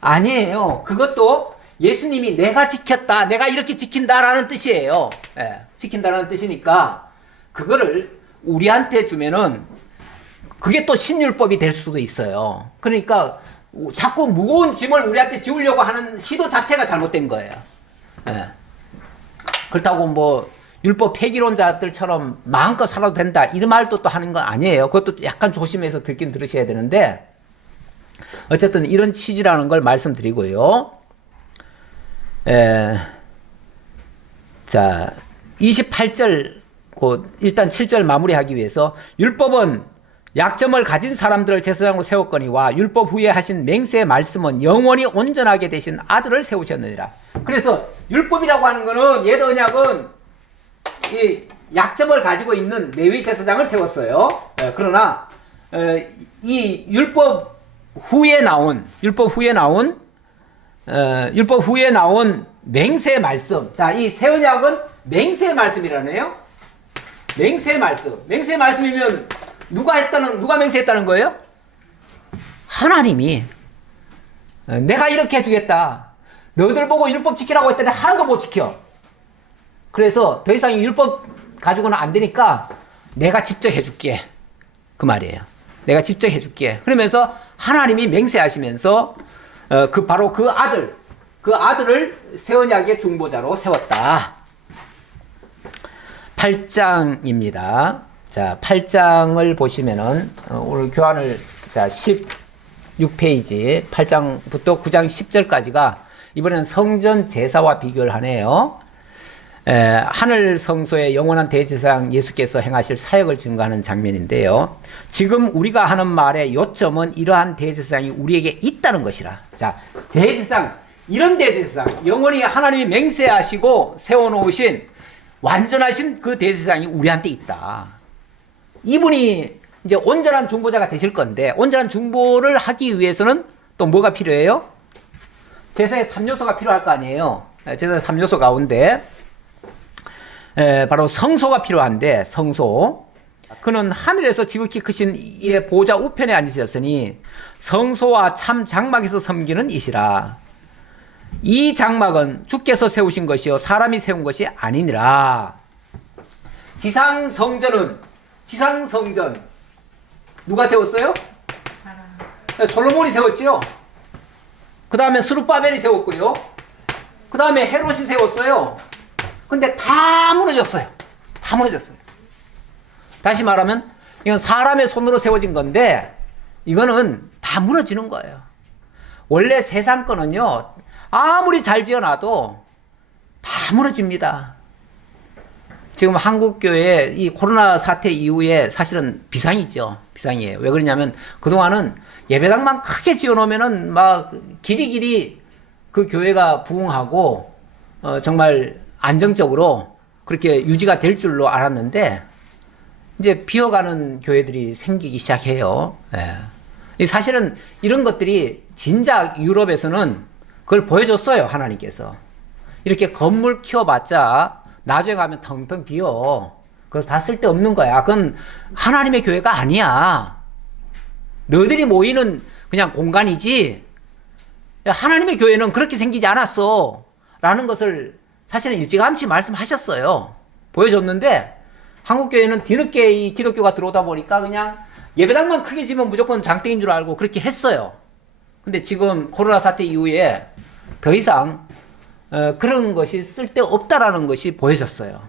아니에요. 그것도 예수님이 내가 지켰다, 내가 이렇게 지킨다라는 뜻이에요. 지킨다라는 뜻이니까 그거를 우리한테 주면은 그게 또 신율법이 될 수도 있어요. 그러니까 자꾸 무거운 짐을 우리한테 지우려고 하는 시도 자체가 잘못된 거예요. 그렇다고 뭐 율법 폐기론자들처럼 마음껏 살아도 된다 이런 말도 또 하는 건 아니에요. 그것도 약간 조심해서 듣긴 들으셔야 되는데, 어쨌든 이런 취지라는 걸 말씀드리고요. 자, 28절 일단 7절 마무리하기 위해서, 율법은 약점을 가진 사람들을 제사장으로 세웠거니와 율법 후에 하신 맹세의 말씀은 영원히 온전하게 되신 아들을 세우셨느니라. 그래서 율법이라고 하는 거는, 옛 언약은 이 약점을 가지고 있는 레위 제사장을 세웠어요. 그러나 이 율법 후에 나온 맹세의 말씀. 자, 이 새 언약은 맹세의 말씀이라네요. 맹세의 말씀. 맹세의 말씀이면 누가 맹세했다는 거예요? 하나님이 내가 이렇게 해주겠다. 너희들 보고 율법 지키라고 했더니 하나도 못 지켜. 그래서 더 이상 율법 가지고는 안 되니까 내가 직접 해줄게. 그 말이에요. 내가 직접 해줄게. 그러면서 하나님이 맹세하시면서 바로 그 아들을 새 언약의 중보자로 세웠다. 8장입니다. 자, 8장을 보시면은 오늘 교환을, 자, 16페이지 8장부터 9장 10절까지가 이번에는 성전 제사와 비교를 하네요. 하늘 성소의 영원한 대제사장 예수께서 행하실 사역을 증거하는 장면인데요. 지금 우리가 하는 말의 요점은 이러한 대제사장이 우리에게 있다는 것이라. 자, 대제사장, 이런 대제사장, 영원히 하나님이 맹세하시고 세워놓으신 완전하신 그 대제사장이 우리한테 있다. 이분이 이제 온전한 중보자가 되실 건데, 온전한 중보를 하기 위해서는 또 뭐가 필요해요? 제사의 3요소가 필요할 거 아니에요. 제사의 3요소 가운데 바로 성소가 필요한데, 성소. 그는 하늘에서 지극히 크신 이의 보좌 우편에 앉으셨으니 성소와 참 장막에서 섬기는 이시라. 이 장막은 주께서 세우신 것이요 사람이 세운 것이 아니니라. 지상성전 누가 세웠어요? 솔로몬이 세웠지요. 그 다음에 스룹바벨이 세웠고요. 그 다음에 헤롯이 세웠어요. 근데 다 무너졌어요. 다 무너졌어요. 다시 말하면 이건 사람의 손으로 세워진 건데 이거는 다 무너지는 거예요. 원래 세상 거는요, 아무리 잘 지어놔도 다 무너집니다. 지금 한국교회 이 코로나 사태 이후에 사실은 비상이죠. 비상이에요. 왜 그러냐면 그동안은 예배당만 크게 지어놓으면은 막 길이길이 그 교회가 부흥하고 정말 안정적으로 그렇게 유지가 될 줄로 알았는데 이제 비어가는 교회들이 생기기 시작해요. 예. 사실은 이런 것들이 진작 유럽에서는 그걸 보여줬어요. 하나님께서. 이렇게 건물 키워봤자 나중에 가면 텅텅 비어. 그래서 다 쓸데없는 거야. 그건 하나님의 교회가 아니야. 너희들이 모이는 그냥 공간이지 하나님의 교회는 그렇게 생기지 않았어. 라는 것을 사실은 일찌감치 말씀하셨어요. 보여줬는데 한국교회는 뒤늦게 이 기독교가 들어오다 보니까 그냥 예배당만 크게 지면 무조건 장땡인 줄 알고 그렇게 했어요. 근데 지금 코로나 사태 이후에 더 이상 그런 것이 쓸데없다라는 것이 보여졌어요.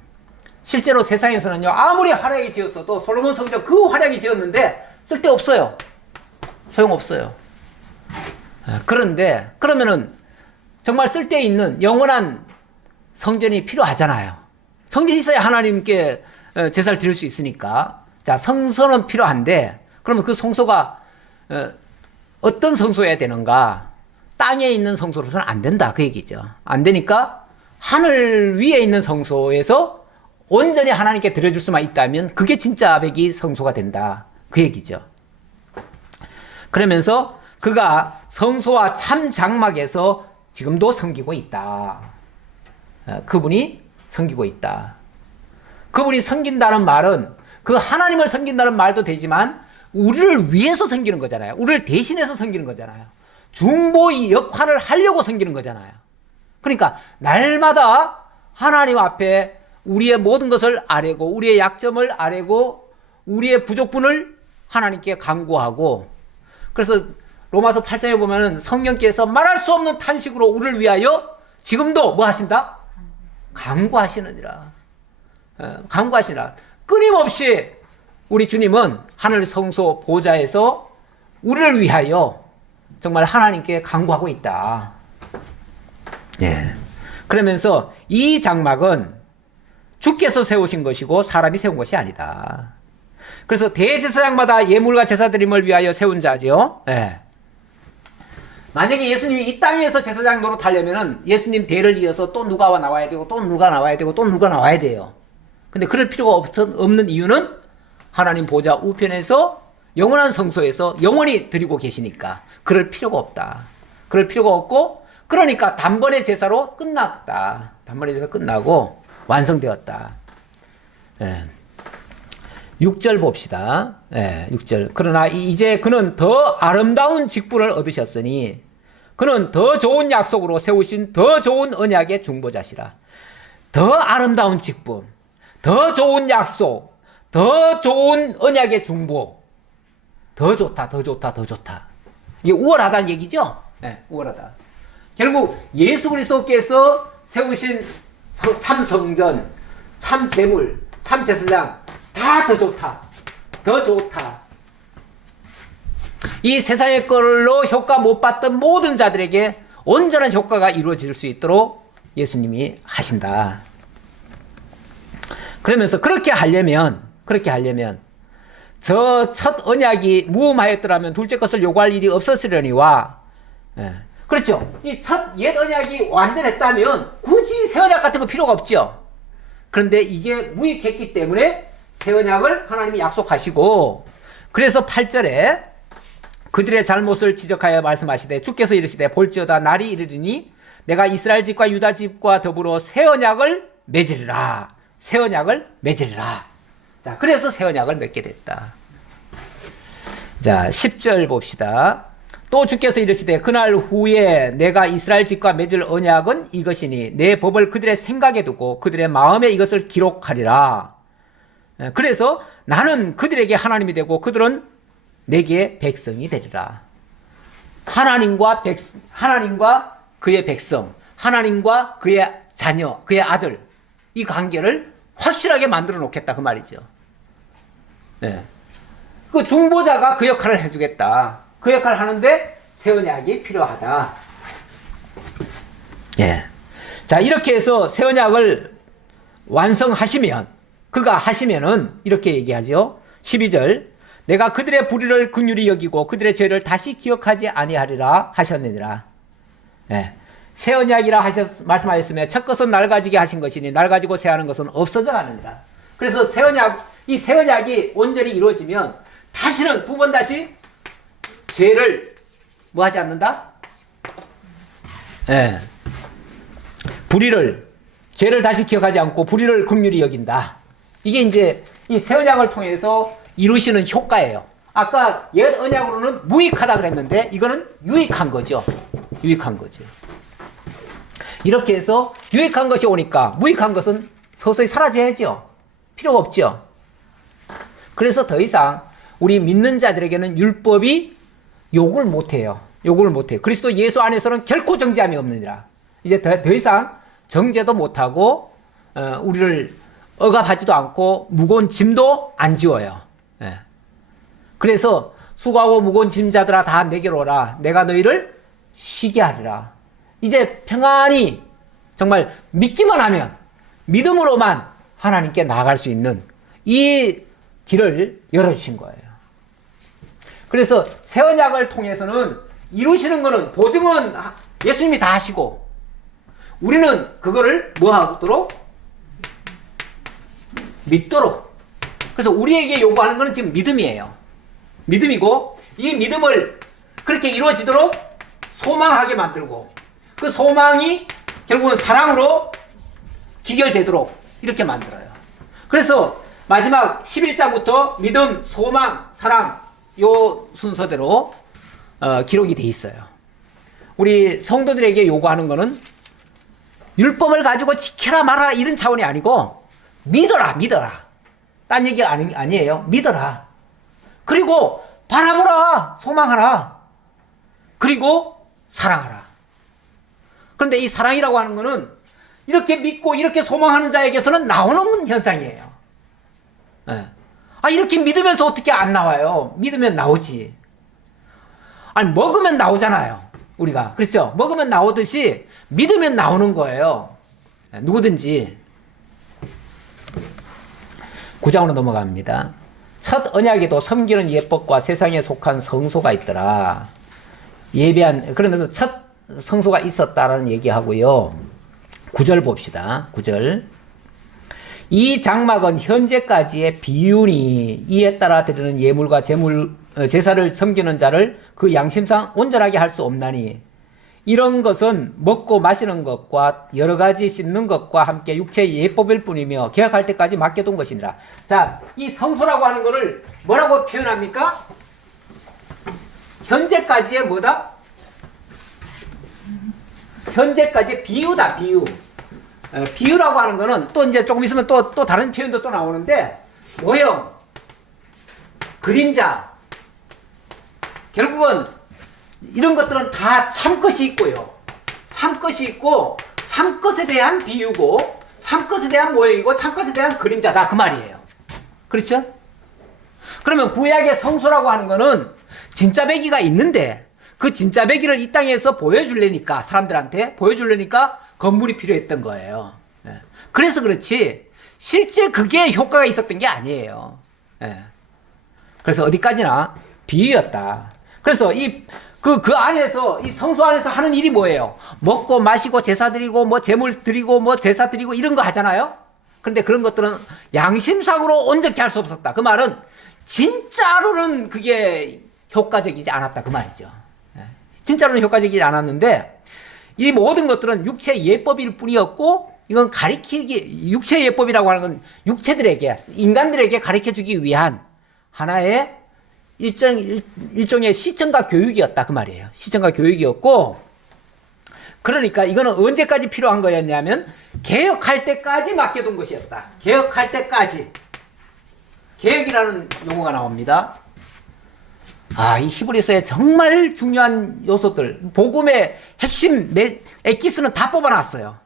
실제로 세상에서는요, 아무리 화려하게 지었어도 솔로몬 성전 그 화려하게 지었는데 쓸데없어요. 소용없어요. 그런데 그러면은 정말 쓸데있는 영원한 성전이 필요하잖아요. 성전이 있어야 하나님께 제사를 드릴 수 있으니까. 자, 성소는 필요한데 그러면 그 성소가 어떤 성소여야 되는가? 땅에 있는 성소로서는 안 된다. 그 얘기죠. 안 되니까 하늘 위에 있는 성소에서 온전히 하나님께 드려줄 수만 있다면 그게 진짜 아베기 성소가 된다. 그 얘기죠. 그러면서 그가 성소와 참 장막에서 지금도 섬기고 있다. 그분이 섬기고 있다. 그분이 섬긴다는 말은 그 하나님을 섬긴다는 말도 되지만 우리를 위해서 섬기는 거잖아요. 우리를 대신해서 섬기는 거잖아요. 중보의 역할을 하려고 섬기는 거잖아요. 그러니까 날마다 하나님 앞에 우리의 모든 것을 아뢰고 우리의 약점을 아뢰고 우리의 부족분을 하나님께 간구하고, 그래서 로마서 8장에 보면은 성령께서 말할 수 없는 탄식으로 우리를 위하여 지금도 뭐 하신다? 간구하시느니라. 간구하시라. 끊임없이 우리 주님은 하늘 성소 보좌에서 우리를 위하여 정말 하나님께 간구하고 있다. 예. 그러면서 이 장막은 주께서 세우신 것이고 사람이 세운 것이 아니다. 그래서 대제사장마다 예물과 제사드림을 위하여 세운 자지요. 예. 만약에 예수님이 이 땅에서 제사장 노릇하려면은 예수님 대를 이어서 또 누가 나와야 되고 또 누가 나와야 되고 또 누가 나와야 돼요. 근데 그럴 필요가 없는 이유는 하나님 보좌 우편에서 영원한 성소에서 영원히 드리고 계시니까 그럴 필요가 없다. 그럴 필요가 없고, 그러니까 단번에 제사로 끝났다. 단번에 제사 끝나고 완성되었다. 예. 6절 봅시다. 예, 6절. 그러나 이제 그는 더 아름다운 직분을 얻으셨으니 그는 더 좋은 약속으로 세우신 더 좋은 언약의 중보자시라. 더 아름다운 직분, 더 좋은 약속, 더 좋은 언약의 중보. 더 좋다, 더 좋다, 더 좋다. 이게 우월하다는 얘기죠? 네, 우월하다. 결국 예수 그리스도께서 세우신 참 성전, 참 제물, 참 제사장 다 더 좋다. 더 좋다. 이 세상의 걸로 효과 못 봤던 모든 자들에게 온전한 효과가 이루어질 수 있도록 예수님이 하신다. 그러면서 그렇게 하려면 저 첫 언약이 무음하였더라면 둘째 것을 요구할 일이 없었으려니와. 예. 그렇죠. 이 첫 옛 언약이 완전했다면 굳이 새 언약 같은 거 필요가 없죠. 그런데 이게 무익했기 때문에 새 언약을 하나님이 약속하시고, 그래서 8절에 그들의 잘못을 지적하여 말씀하시되 주께서 이르시되 볼지어다 날이 이르리니 내가 이스라엘 집과 유다 집과 더불어 새 언약을 맺으리라. 새 언약을 맺으리라. 자, 그래서 새 언약을 맺게 됐다. 자, 10절 봅시다. 또 주께서 이르시되 그날 후에 내가 이스라엘 집과 맺을 언약은 이것이니 내 법을 그들의 생각에 두고 그들의 마음에 이것을 기록하리라. 그래서 나는 그들에게 하나님이 되고 그들은 내게 백성이 되리라. 하나님과 그의 백성, 하나님과 그의 자녀, 그의 아들, 이 관계를 확실하게 만들어 놓겠다 그 말이죠. 네. 그 중보자가 그 역할을 해주겠다. 그 역할을 하는데 새 언약이 필요하다. 예. 자, 이렇게 해서 새 언약을 완성하시면, 그가 하시면은 이렇게 얘기하죠. 12절. 내가 그들의 불의를 긍휼히 여기고 그들의 죄를 다시 기억하지 아니하리라 하셨느니라. 예. 새 언약이라 말씀하셨으며 첫 것은 낡아지게 하신 것이니 낡아지고 새하는 것은 없어져 가느니라. 그래서 새 언약이 온전히 이루어지면 다시는 두 번 다시 죄를 뭐 하지 않는다? 예. 죄를 다시 기억하지 않고 불의를 긍휼히 여긴다. 이게 이제 이 새 언약을 통해서 이루시는 효과예요. 아까 옛 언약으로는 무익하다 그랬는데 이거는 유익한 거죠. 유익한 거죠. 이렇게 해서 유익한 것이 오니까 무익한 것은 서서히 사라져야죠. 필요가 없죠. 그래서 더 이상 우리 믿는 자들에게는 율법이 요구를 못해요. 요구를 못해요. 그리스도 예수 안에서는 결코 정죄함이 없느니라. 이제 더 이상 정죄도 못하고 우리를 억압하지도 않고 무거운 짐도 안 지워요. 예. 그래서 수고하고 무거운 짐자들아 다 내게로 오라. 내가 너희를 쉬게 하리라. 이제 평안히 정말 믿기만 하면, 믿음으로만 하나님께 나아갈 수 있는 이 길을 열어주신 거예요. 그래서 새 언약을 통해서는 이루시는 거는, 보증은 예수님이 다 하시고 우리는 그거를 뭐 하도록? 믿도록. 그래서 우리에게 요구하는 것은 지금 믿음이에요. 믿음이고, 이 믿음을 그렇게 이루어지도록 소망하게 만들고, 그 소망이 결국은 사랑으로 기결되도록 이렇게 만들어요. 그래서 마지막 11장부터 믿음, 소망, 사랑, 요 순서대로 기록이 돼 있어요. 우리 성도들에게 요구하는 거는 율법을 가지고 지켜라 말아라 이런 차원이 아니고 믿어라. 딴 얘기가 아니에요. 믿어라. 그리고 바라보라. 소망하라. 그리고 사랑하라. 그런데 이 사랑이라고 하는 거는 이렇게 믿고 이렇게 소망하는 자에게서는 나오는 현상이에요. 네. 이렇게 믿으면서 어떻게 안 나와요? 믿으면 나오지. 아니, 먹으면 나오잖아요. 우리가. 그렇죠? 먹으면 나오듯이 믿으면 나오는 거예요. 네, 누구든지. 9장으로 넘어갑니다. 첫 언약에도 섬기는 예법과 세상에 속한 성소가 있더라. 그러면서 첫 성소가 있었다라는 얘기하고요. 9절 봅시다. 9절. 이 장막은 현재까지의 비윤이 이에 따라 드리는 예물과 제사를 섬기는 자를 그 양심상 온전하게 할 수 없나니 이런 것은 먹고 마시는 것과 여러 가지 씻는 것과 함께 육체의 예법일 뿐이며 개혁할 때까지 맡겨둔 것이니라. 자, 이 성소라고 하는 것을 뭐라고 표현합니까? 현재까지의 뭐다? 현재까지 비유다, 비유. 비유라고 하는 거는 또 이제 조금 있으면 또 다른 표현도 또 나오는데, 모형, 그림자. 결국은 이런 것들은 다 참것이 있고요. 참것이 있고, 참것에 대한 비유고, 참것에 대한 모형이고, 참것에 대한 그림자다. 그 말이에요. 그렇죠? 그러면 구약의 성소라고 하는 거는 진짜 배기가 있는데, 그 진짜 배기를 이 땅에서 보여주려니까, 사람들한테 보여주려니까 건물이 필요했던 거예요. 그래서 그렇지, 실제 그게 효과가 있었던 게 아니에요. 그래서 어디까지나 비유였다. 그래서 그 안에서, 이 성소 안에서 하는 일이 뭐예요? 먹고 마시고 제사 드리고 뭐 제물 드리고 뭐 제사 드리고 이런 거 하잖아요? 그런데 그런 것들은 양심상으로 온전히 할 수 없었다. 그 말은 진짜로는 그게 효과적이지 않았다. 그 말이죠. 진짜로는 효과적이지 않았는데 이 모든 것들은 육체의 예법일 뿐이었고, 이건 육체의 예법이라고 하는 건 인간들에게 가르쳐 주기 위한 하나의 일종의 시청과 교육이었다. 그 말이에요. 시청과 교육이었고, 그러니까 이거는 언제까지 필요한 거였냐면 개혁할 때까지 맡겨둔 것이었다. 개혁할 때까지. 개혁이라는 용어가 나옵니다. 이 히브리서의 정말 중요한 요소들, 복음의 핵심 엑기스는 다 뽑아놨어요.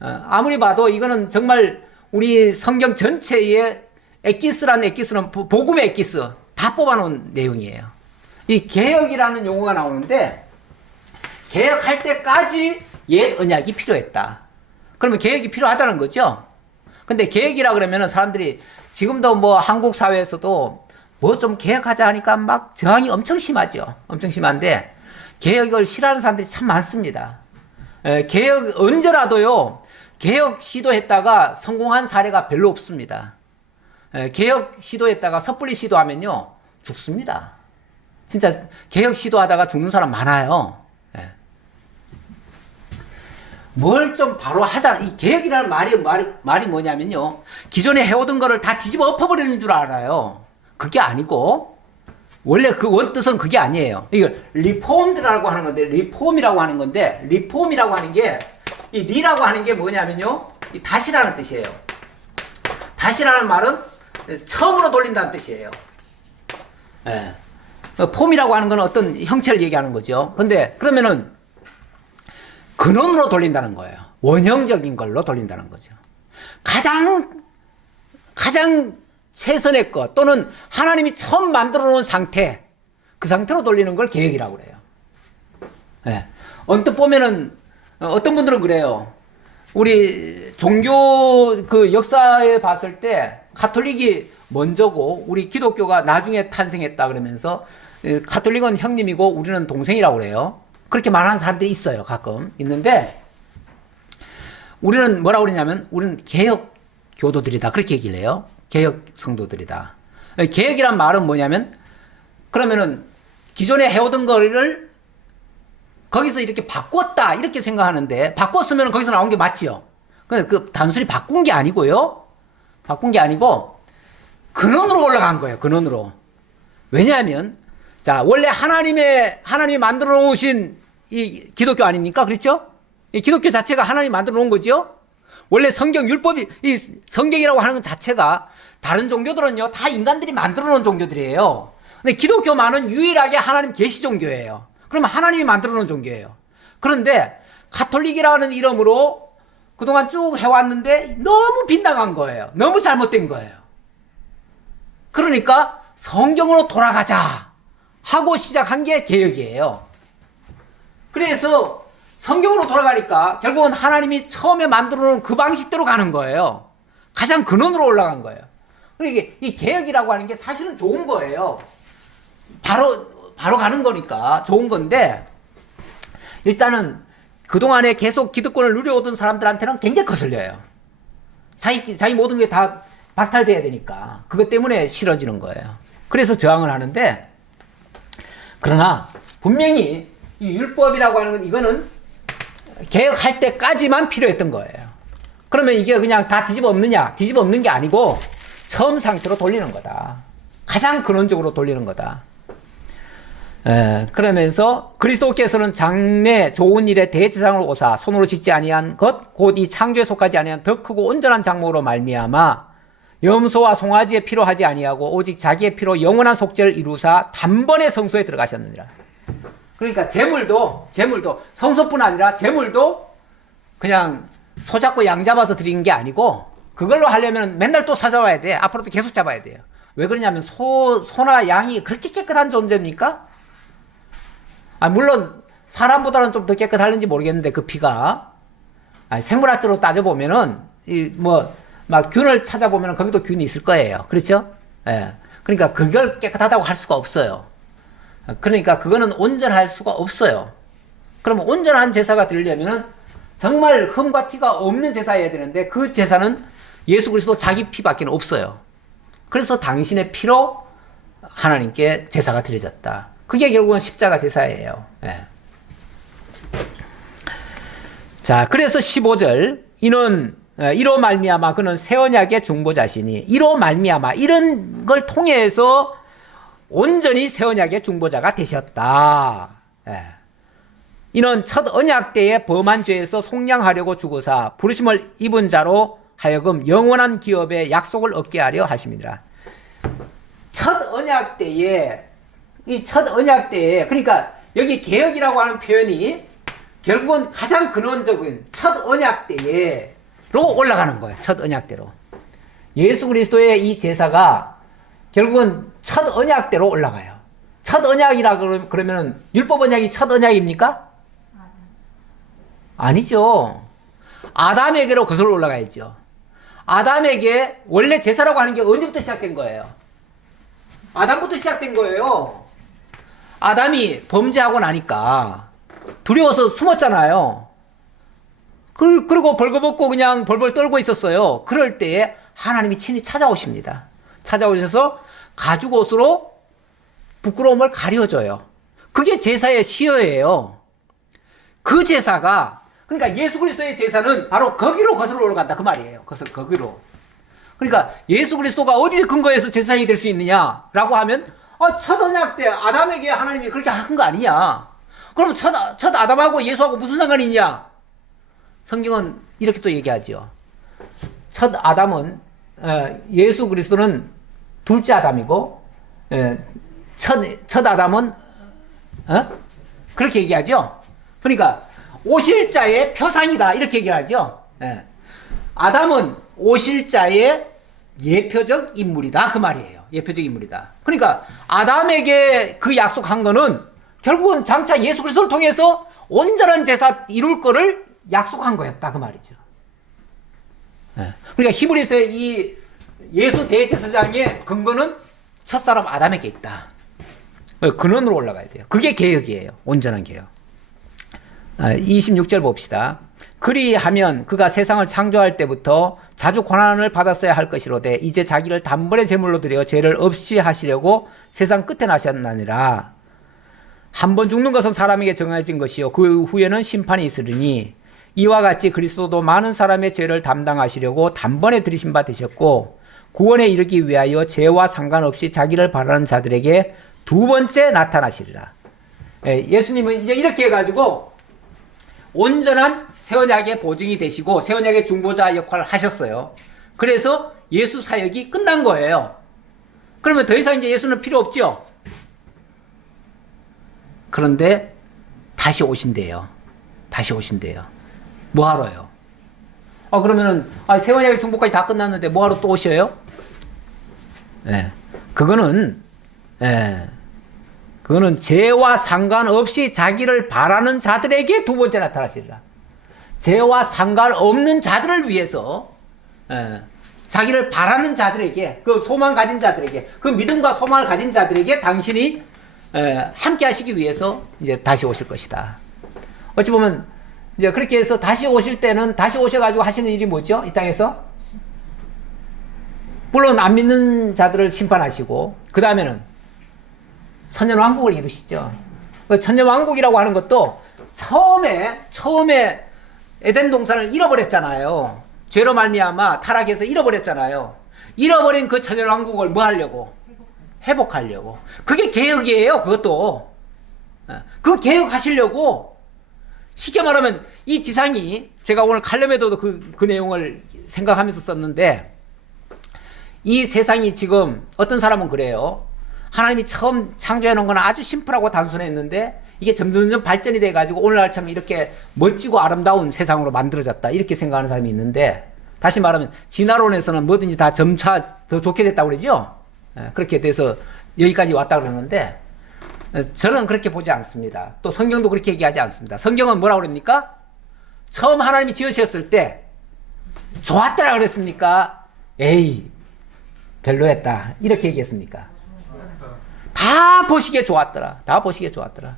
아무리 봐도 이거는 정말 우리 성경 전체의 엑기스는 복음의 엑기스 다 뽑아놓은 내용이에요. 이 개혁이라는 용어가 나오는데 개혁할 때까지 옛 언약이 필요했다. 그러면 개혁이 필요하다는 거죠. 근데 개혁이라 그러면은 사람들이 지금도 뭐 한국 사회에서도 뭐 좀 개혁하자 하니까 막 저항이 엄청 심하죠. 엄청 심한데 개혁을 싫어하는 사람들이 참 많습니다. 개혁 언제라도요. 개혁 시도했다가 성공한 사례가 별로 없습니다. 개혁 시도했다가 섣불리 시도하면요. 죽습니다. 진짜 개혁 시도하다가 죽는 사람 많아요. 뭘 좀 바로 하자. 이 개혁이라는 말이 뭐냐면요. 기존에 해오던 거를 다 뒤집어 엎어버리는 줄 알아요. 그게 아니고, 원래 그 원뜻은 그게 아니에요. 이거 리폼드라고 하는 건데, 리폼이라고 하는 게, 이 리라고 하는 게 뭐냐면요. 이 다시라는 뜻이에요. 다시라는 말은 처음으로 돌린다는 뜻이에요. 폼이라고 하는 건 어떤 형체를 얘기하는 거죠. 근데 그러면은 근원으로 돌린다는 거예요. 원형적인 걸로 돌린다는 거죠. 가장 최선의 것 또는 하나님이 처음 만들어 놓은 상태, 그 상태로 돌리는 걸 개혁이라고 그래요. 언뜻 보면은 어떤 분들은 그래요. 우리 종교 그 역사에 봤을 때 가톨릭이 먼저고 우리 기독교가 나중에 탄생했다 그러면서 가톨릭은 형님이고 우리는 동생이라고 그래요. 그렇게 말하는 사람들이 있어요. 가끔 있는데 우리는 뭐라고 그러냐면 우리는 개혁 교도들이다. 그렇게 얘기를 해요. 개혁 성도들이다. 개혁이란 말은 뭐냐면 그러면은 기존에 해오던 거를 거기서 이렇게 바꿨다 이렇게 생각하는데 바꿨으면 거기서 나온 게 맞지요. 근데 그 단순히 바꾼 게 아니고요. 바꾼 게 아니고 근원으로 올라간 거예요. 근원으로. 왜냐하면 자 원래 하나님이 만들어 놓으신 이 기독교 아닙니까? 그렇죠? 이 기독교 자체가 하나님이 만들어 놓은 거죠. 원래 성경 율법이 이 성경이라고 하는 것 자체가 다른 종교들은요 다 인간들이 만들어 놓은 종교들이에요. 근데 기독교만은 유일하게 하나님 계시 종교예요. 그러면 하나님이 만들어 놓은 종교예요. 그런데 가톨릭이라는 이름으로 그동안 쭉 해왔는데 너무 빗나간 거예요. 너무 잘못된 거예요. 그러니까 성경으로 돌아가자 하고 시작한 게 개혁이에요. 그래서 성경으로 돌아가니까 결국은 하나님이 처음에 만들어 놓은 그 방식대로 가는 거예요. 가장 근원으로 올라간 거예요. 그러니까 이 개혁이라고 하는 게 사실은 좋은 거예요. 바로 가는 거니까 좋은 건데 일단은 그동안에 계속 기득권을 누려오던 사람들한테는 굉장히 거슬려요. 자기 모든 게 다 박탈돼야 되니까 그것 때문에 싫어지는 거예요. 그래서 저항을 하는데 그러나 분명히 이 율법이라고 하는 건 이거는 개혁할 때까지만 필요했던 거예요. 그러면 이게 그냥 다 뒤집어 엎느냐? 뒤집어 엎는 게 아니고 처음 상태로 돌리는 거다. 가장 근원적으로 돌리는 거다. 그러면서 그리스도께서는 장래 좋은 일에 대제사장을 오사 손으로 짓지 아니한 것 곧 이 창조에 속하지 아니한 더 크고 온전한 장목으로 말미암아 염소와 송아지의 피로 하지 아니하고 오직 자기의 피로 영원한 속죄를 이루사 단번에 성소에 들어가셨느니라. 그러니까 제물도 성소뿐 아니라 제물도 그냥 소 잡고 양 잡아서 드리는 게 아니고 그걸로 하려면 맨날 또 찾아와야 돼. 앞으로도 계속 잡아야 돼요. 왜 그러냐면 소나 양이 그렇게 깨끗한 존재입니까? 물론 사람보다는 좀 더 깨끗할는지 모르겠는데 그 피가 생물학적으로 따져보면은 막 균을 찾아보면 거기도 균이 있을 거예요. 그렇죠? 예. 그러니까 그걸 깨끗하다고 할 수가 없어요. 그러니까 그거는 온전할 수가 없어요. 그러면 온전한 제사가 되려면은 정말 흠과 티가 없는 제사여야 되는데 그 제사는 예수 그리스도 자기 피밖에 없어요. 그래서 당신의 피로 하나님께 제사가 드려졌다. 그게 결국은 십자가 제사예요. 예. 자, 그래서 15절 이로 말미암아 그는 새 언약의 중보자시니 이로 말미암아 이런 걸 통해서 온전히 새 언약의 중보자가 되셨다. 예. 이는 첫 언약 때에 범한 죄에서 속량하려고 죽으사 부르심을 입은 자로 하여금 영원한 기업의 약속을 얻게 하려 하심이니라. 첫 언약 때에 이 첫 언약 때에, 그러니까 여기 개혁이라고 하는 표현이 결국은 가장 근원적인 첫 언약 때로 올라가는 거예요. 첫 언약 때로. 예수 그리스도의 이 제사가 결국은 첫 언약 때로 올라가요. 첫 언약이라 그러면은 율법 언약이 첫 언약입니까? 아니죠. 아담에게로 거슬러 올라가야죠. 아담에게 원래 제사라고 하는 게 언제부터 시작된 거예요? 아담부터 시작된 거예요. 아담이 범죄하고 나니까 두려워서 숨었잖아요. 그리고 벌거벗고 그냥 벌벌 떨고 있었어요. 그럴 때에 하나님이 친히 찾아오십니다. 찾아오셔서 가죽옷으로 부끄러움을 가려줘요. 그게 제사의 시효예요. 그 제사가, 그러니까 예수 그리스도의 제사는 바로 거기로 거슬러 올라간다 그 말이에요. 거기로. 그러니까 예수 그리스도가 어디 근거해서 제사장이 될 수 있느냐라고 하면 첫 언약 때 아담에게 하나님이 그렇게 한 거 아니냐. 그럼 첫 아담하고 예수하고 무슨 상관이 있냐? 성경은 이렇게 또 얘기하죠. 첫 아담은 예수 그리스도는 둘째 아담이고 첫 아담은 그렇게 얘기하죠. 그러니까 오실 자의 표상이다 이렇게 얘기하죠. 아담은 오실 자의 예표적 인물이다 그 말이에요. 예표적 인물이다. 그러니까 아담에게 그 약속한 거는 결국은 장차 예수 그리스도를 통해서 온전한 제사 이룰 거를 약속한 거였다 그 말이죠. 그러니까 히브리서의 이 예수 대제사장의 근거는 첫사람 아담에게 있다. 근원으로 올라가야 돼요. 그게 개혁이에요. 온전한 개혁. 26절 봅시다. 그리하면 그가 세상을 창조할 때부터 자주 고난을 받았어야 할 것이로되 이제 자기를 단번에 제물로 드려 죄를 없이 하시려고 세상 끝에 나셨나니라. 한 번 죽는 것은 사람에게 정해진 것이요 그 후에는 심판이 있으리니 이와 같이 그리스도도 많은 사람의 죄를 담당하시려고 단번에 들이신 바 되셨고 구원에 이르기 위하여 죄와 상관없이 자기를 바라는 자들에게 두 번째 나타나시리라. 예수님은 이제 이렇게 해가지고 온전한 새 언약의 보증이 되시고 새 언약의 중보자 역할을 하셨어요. 그래서 예수 사역이 끝난 거예요. 그러면 더 이상 이제 예수는 필요 없죠. 그런데 다시 오신대요. 다시 오신대요. 뭐하러요? 그러면은 새 언약의 중보까지 다 끝났는데 뭐하러 또 오셔요? 그거는 죄와 상관없이 자기를 바라는 자들에게 두 번째 나타나시리라. 죄와 상관없는 자들을 위해서 자기를 바라는 자들에게, 그 소망 가진 자들에게, 그 믿음과 소망을 가진 자들에게 당신이 함께 하시기 위해서 이제 다시 오실 것이다. 어찌 보면 이제 그렇게 해서 다시 오실 때는 다시 오셔가지고 하시는 일이 뭐죠? 이 땅에서? 물론 안 믿는 자들을 심판하시고 그 다음에는 천년왕국을 이루시죠. 천년왕국이라고 하는 것도 처음에 에덴 동산을 잃어버렸잖아요. 죄로 말미암아 타락해서 잃어버렸잖아요. 잃어버린 그 천년왕국을 뭐 하려고? 회복하려고. 그게 개혁이에요. 그것도. 그 개혁하시려고. 쉽게 말하면 이 지상이, 제가 오늘 칼럼에도 그 내용을 생각하면서 썼는데, 이 세상이 지금 어떤 사람은 그래요. 하나님이 처음 창조해 놓은 건 아주 심플하고 단순했는데 이게 점점 발전이 돼가지고 오늘날처럼 이렇게 멋지고 아름다운 세상으로 만들어졌다 이렇게 생각하는 사람이 있는데, 다시 말하면 진화론에서는 뭐든지 다 점차 더 좋게 됐다고 그러죠. 그렇게 돼서 여기까지 왔다 그러는데 저는 그렇게 보지 않습니다. 또 성경도 그렇게 얘기하지 않습니다. 성경은 뭐라고 그럽니까? 처음 하나님이 지으셨을 때 좋았더라 그랬습니까? 에이 별로였다 이렇게 얘기했습니까? 다 보시기에 좋았더라. 다 보시기에 좋았더라.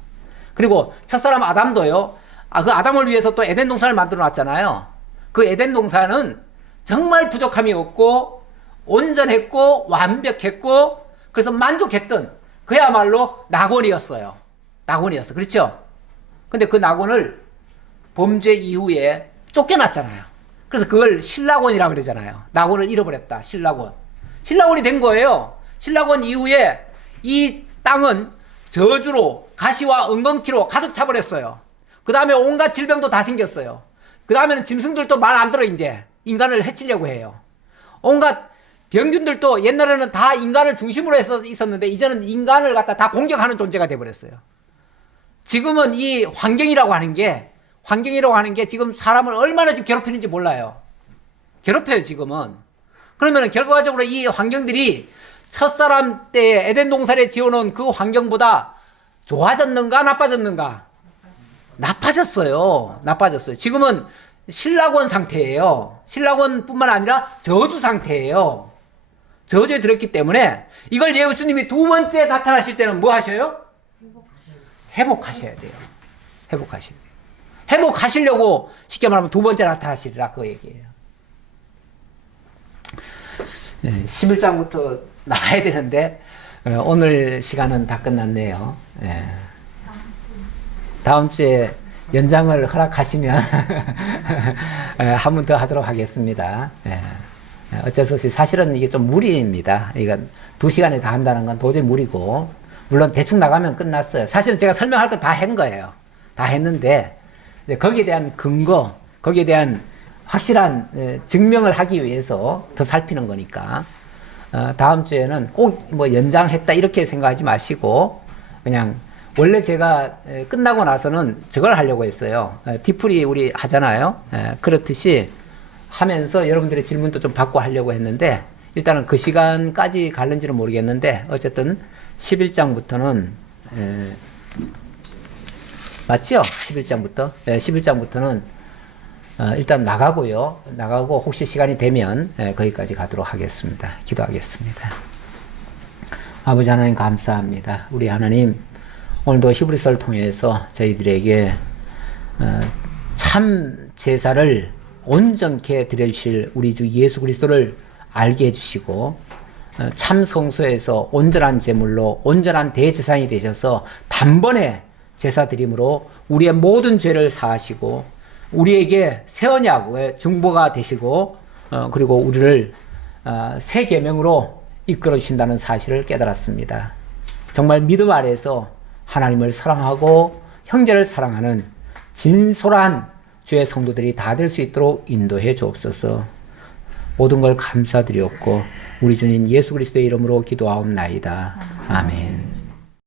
그리고 첫사람 아담도요. 그 아담을 위해서 또 에덴 동산을 만들어 놨잖아요. 그 에덴 동산은 정말 부족함이 없고 온전했고 완벽했고 그래서 만족했던 그야말로 낙원이었어요. 낙원이었어. 그렇죠? 근데 그 낙원을 범죄 이후에 쫓겨났잖아요. 그래서 그걸 신락원이라고 그러잖아요. 낙원을 잃어버렸다. 신락원. 신락원이 된 거예요. 신락원 이후에 이 땅은 저주로 가시와 엉겅퀴로 가득 차버렸어요. 그 다음에 온갖 질병도 다 생겼어요. 그 다음에는 짐승들도 말 안 들어. 이제 인간을 해치려고 해요. 온갖 병균들도 옛날에는 다 인간을 중심으로 해서 있었는데 이제는 인간을 갖다 다 공격하는 존재가 돼버렸어요. 지금은 이 환경이라고 하는 게 지금 사람을 얼마나 지금 괴롭히는지 몰라요. 괴롭혀요, 지금은. 그러면 결과적으로 이 환경들이 첫사람 때 에덴 동산에 지어놓은 그 환경보다 좋아졌는가, 나빠졌는가? 나빠졌어요. 지금은 신락원 상태예요. 신락원뿐만 아니라 저주 상태예요. 저주에 들었기 때문에 이걸 예수님이 두 번째 나타나실 때는 뭐 하셔요? 회복하셔야 돼요. 회복하시려고 쉽게 말하면 두 번째 나타나시리라 그 얘기예요. 11장부터 나가야 되는데 오늘 시간은 다 끝났네요. 다음 주에 연장을 허락하시면 한 번 더 하도록 하겠습니다. 어쩔 수 없이 사실은 이게 좀 무리입니다. 이거 2시간에 다 한다는 건 도저히 무리고, 물론 대충 나가면 끝났어요. 사실은 제가 설명할 거 다 한 거예요. 다 했는데 거기에 대한 근거, 거기에 대한 확실한 증명을 하기 위해서 더 살피는 거니까 다음 주에는 꼭 뭐 연장했다 이렇게 생각하지 마시고 그냥 원래 제가 끝나고 나서는 저걸 하려고 했어요. 뒤풀이 우리 하잖아요. 그렇듯이 하면서 여러분들의 질문도 좀 받고 하려고 했는데 일단은 그 시간까지 갈는지는 모르겠는데 어쨌든 11장부터는 맞죠? 11장부터는 일단 나가고 혹시 시간이 되면 거기까지 가도록 하겠습니다. 기도하겠습니다. 아버지 하나님 감사합니다. 우리 하나님 오늘도 히브리서를 통해서 저희들에게 참 제사를 온전케 드리실 우리 주 예수 그리스도를 알게 해주시고 참 성소에서 온전한 제물로 온전한 대제사장이 되셔서 단번에 제사 드림으로 우리의 모든 죄를 사하시고 우리에게 새 언약의 중보가 되시고 그리고 우리를 새 계명으로 이끌어 주신다는 사실을 깨달았습니다. 정말 믿음 아래에서 하나님을 사랑하고 형제를 사랑하는 진솔한 주의 성도들이 다 될 수 있도록 인도해 주옵소서. 모든 걸 감사드리옵고 우리 주님 예수 그리스도의 이름으로 기도하옵나이다. 아멘.